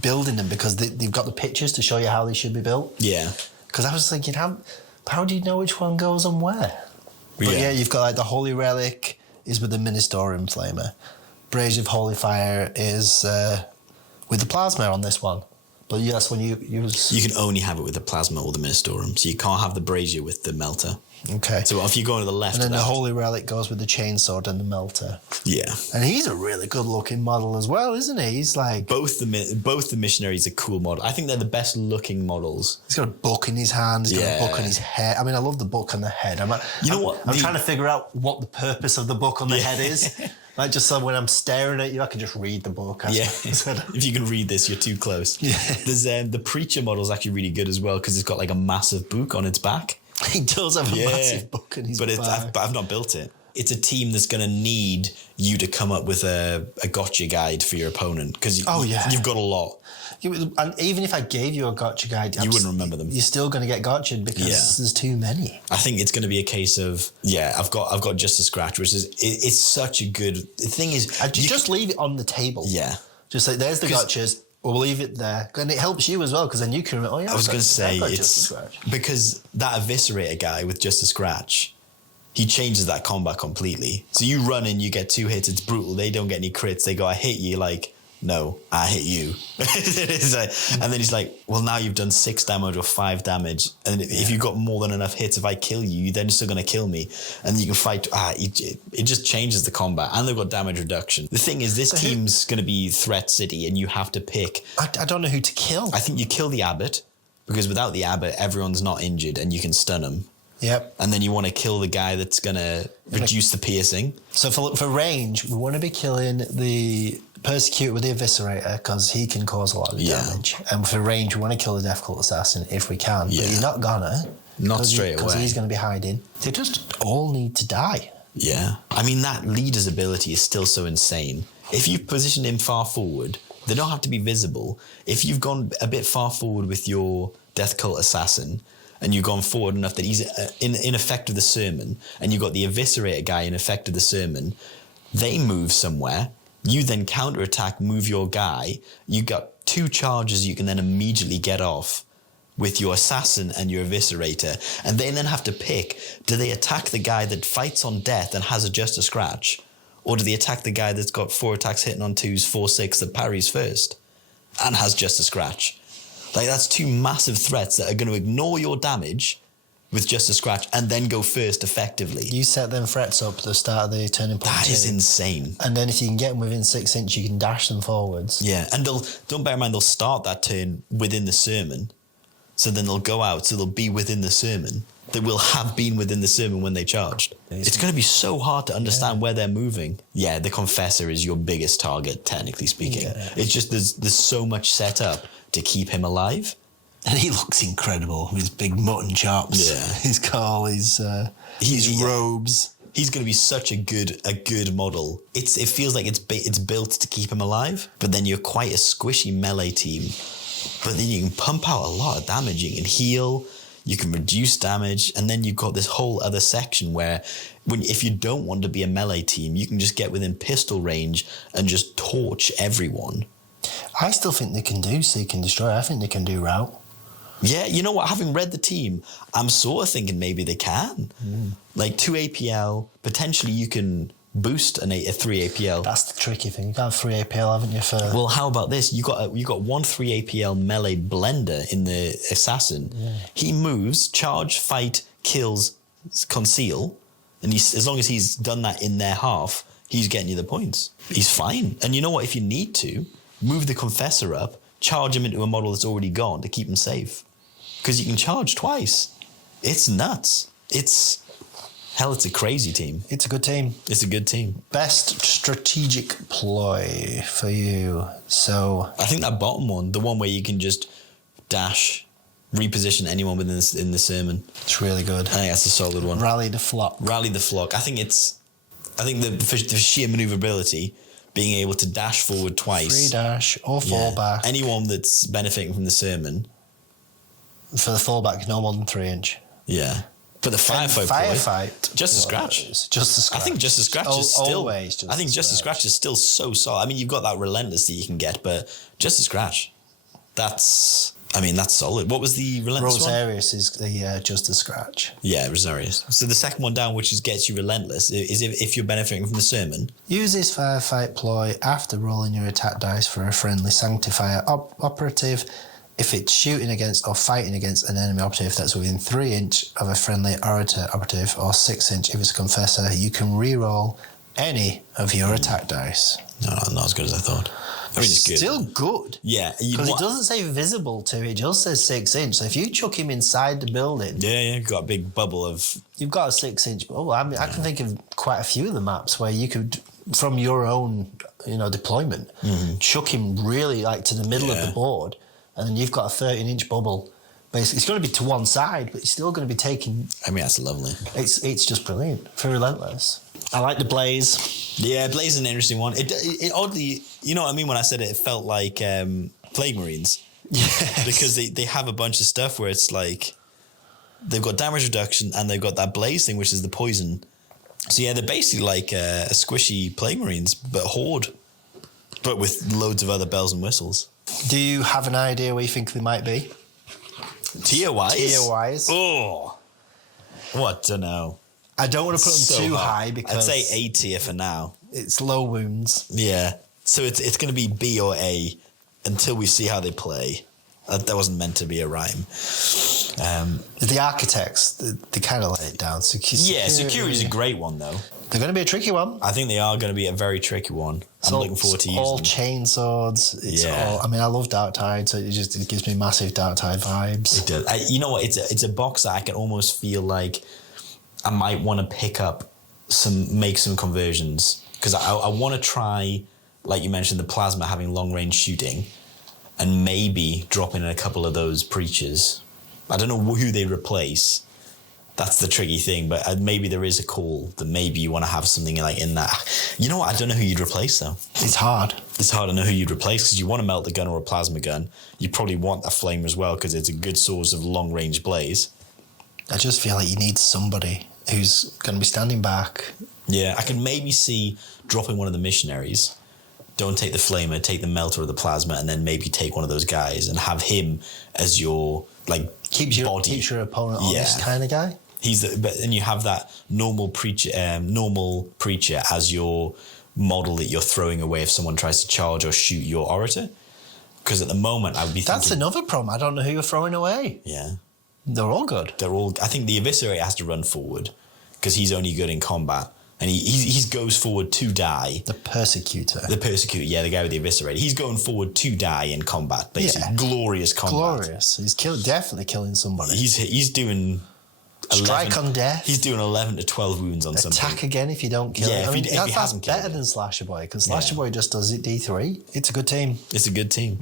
building them, because they've got the pictures to show you how they should be built. Yeah. Because I was thinking, how do you know which one goes on where? But yeah, you've got like the Holy Relic is with the Ministorium Flamer. Brazier of Holy Fire is with the Plasma on this one. But that's when you use... You can only have it with the Plasma or the Ministorium, so you can't have the Brazier with the Melter. Okay. So if you go to the left... And then the Holy Relic goes with the Chainsword and the Melter. Yeah. And he's a really good-looking model as well, isn't he? He's like... Both the Missionaries are cool models. I think they're the best-looking models. He's got a book in his hand. He's got a book on his head. I mean, I love the book on the head. I'm trying to figure out what the purpose of the book on the head is. Like, just so when I'm staring at you, I can just read the book. If you can read this, you're too close. Yeah. There's the Preacher model is actually really good as well, because it's got like a massive book on its back. He does have a massive book on his back. But I've not built it. It's a team that's going to need you to come up with a gotcha guide for your opponent, because you've got a lot. And even if I gave you a gotcha guide, you wouldn't remember them. You're still going to get gotcha'd because there's too many. I think it's going to be a case of I've got Just a Scratch, which is it's such a good. The thing is, just leave it on the table. Yeah, just like there's the gotchas. We'll leave it there, and it helps you as well, because then you can. Oh yeah, I was going to say it's because that Eviscerator guy with Just a Scratch, he changes that combat completely. So you run in, you get 2 hits, it's brutal. They don't get any crits. They go, I hit you, like. No, I hit you. And then he's like, well, now you've done 6 damage or 5 damage. And if you've got more than enough hits, if I kill you, you're then still going to kill me. And you can fight. It just changes the combat. And they've got damage reduction. The thing is, this team's going to be Threat City, and you have to pick. I don't know who to kill. I think you kill the Abbot, because without the Abbot, everyone's not injured and you can stun them. Yep. And then you want to kill the guy that's going to reduce the piercing. So for range, we want to be killing the Persecutor with the Eviscerator, because he can cause a lot of damage. And for range, we want to kill the Death Cult Assassin if we can. Yeah. But you're not gonna. Not straight away. Because he's going to be hiding. They just all need to die. Yeah. I mean, that leader's ability is still so insane. if you've positioned him far forward, they don't have to be visible. If you've gone a bit far forward with your Death Cult Assassin, and you've gone forward enough that he's in effect of the sermon, and you've got the Eviscerator guy in effect of the sermon, they move somewhere, you then counterattack, move your guy, you got 2 charges you can then immediately get off with your Assassin and your Eviscerator, and they then have to pick, do they attack the guy that fights on death and has just a scratch, or do they attack the guy that's got 4 attacks hitting on 2s, 4/6 that parries first and has just a scratch? Like, that's 2 massive threats that are going to ignore your damage with just a scratch and then go first effectively. You set them threats up at the start of the turning point. That is insane. And then if you can get them within 6 inches, you can dash them forwards. Yeah, and don't bear in mind, they'll start that turn within the sermon. So then they'll go out, so they'll be within the sermon. They will have been within the sermon when they charged. It's going to be so hard to understand where they're moving. Yeah, the Confessor is your biggest target, technically speaking. Yeah. It's just there's so much set up to keep him alive. And he looks incredible with his big mutton chops. Yeah. He's got all his robes. He's going to be such a good model. It feels like it's built to keep him alive, but then you're quite a squishy melee team. But then you can pump out a lot of damage. You can heal, you can reduce damage, and then you've got this whole other section where if you don't want to be a melee team, you can just get within pistol range and just torch everyone. I still think they can do Seek and Destroy. I think they can do Rout. Yeah, you know what? Having read the team, I'm sort of thinking maybe they can. Like 2 APL, potentially you can boost a 3 APL. That's the tricky thing. You got 3 APL, haven't you? Well, how about this? You got 1 3 APL melee blender in the Assassin. Yeah. He moves, charge, fight, kills, conceal, and as long as he's done that in their half, he's getting you the points. He's fine. And you know what? If you need to, move the Confessor up, charge him into a model that's already gone to keep him safe. Because you can charge twice. It's nuts. It's a crazy team. It's a good team. It's a good team. Best strategic ploy for you. So I think that bottom one, the one where you can just dash, reposition anyone within in the sermon. It's really good. I think that's a solid one. Rally the flock. Rally the flock. I think the sheer maneuverability, being able to dash forward twice. 3 dash or fall back. Anyone that's benefiting from the sermon. For the fallback, no more than 3 inch. Yeah. But the firefight, just a scratch. Just a scratch. I think just a scratch is still. Always just I think just a scratch is still so solid. I mean, you've got that relentless that you can get, but just a scratch. That's solid. What was the relentless one? Rosarius is the just a scratch. Yeah, Rosarius. So the second one down, which gets you relentless, is if you're benefiting from the sermon. Use this firefight ploy after rolling your attack dice for a friendly Sanctifier operative. If it's shooting against or fighting against an enemy operative that's within 3 inch of a friendly operative or 6 inch if it's a Confessor, you can re-roll any of your attack dice. No, not as good as I thought. I mean, it's good. Still good. Yeah. Because it doesn't say visible to it just says 6 inch. So if you chuck him inside the building... Yeah, you've got a big bubble of... You've got a 6 inch bubble. I mean, I can think of quite a few of the maps where you could, from your own deployment, chuck him really to the middle of the board, and then you've got a 13-inch bubble. Basically, it's going to be to one side, but it's still going to be taking... I mean, that's lovely. It's just brilliant. For Relentless. I like the Blaze. Yeah, Blaze is an interesting one. It oddly... You know what I mean when I said it felt like Plague Marines? Yes. Because they have a bunch of stuff where it's like... They've got damage reduction, and they've got that Blaze thing, which is the poison. So yeah, they're basically like a squishy Plague Marines, but Horde. But with loads of other bells and whistles. Do you have an idea where you think they might be? Tier-wise? Tier-wise. Oh. What? Don't know. I don't want to put them too high because... I'd say A tier for now. It's low wounds. Yeah. So it's going to be B or A until we see how they play. That wasn't meant to be a rhyme. The Architects, they kind of let it down. Security is a great one, though. They're going to be a tricky one. I think they are going to be a very tricky one. I'm looking forward to using all them. Chain swords. I love Dark Tide, so it gives me massive Dark Tide vibes. It does. You know what? It's a box that I can almost feel like I might want to pick up make some conversions, because I want to try, like you mentioned, the Plasma having long range shooting, and maybe dropping in a couple of those Preachers. I don't know who they replace, That's the tricky thing, but maybe there is a call that maybe you want to have something like in that. You know what? I don't know who you'd replace though. It's hard. It's hard to know who you'd replace because you want a melter gun or a plasma gun. You probably want a flamer as well because it's a good source of long range blaze. I just feel like you need somebody who's going to be standing back. Yeah, I can maybe see dropping one of the missionaries. Don't take the flamer, take the melter or the plasma, and then maybe take one of those guys and have him as your keeps your opponent honest kind of guy. And you have that normal preacher as your model that you're throwing away if someone tries to charge or shoot your orator. Because at the moment, I would be thinking... That's another problem. I don't know who you're throwing away. Yeah. They're all good. I think the Eviscerate has to run forward because he's only good in combat. And he goes forward to die. The Persecutor. The guy with the Eviscerate. He's going forward to die in combat, basically. Yeah. Glorious combat. Glorious. He's definitely killing somebody. He's doing... Strike on death. He's doing 11 to 12 wounds on something. Attack again if you don't kill him. If he hasn't killed better than Slasher Boy, because Slasher Boy just does it D3. It's a good team. It's a good team.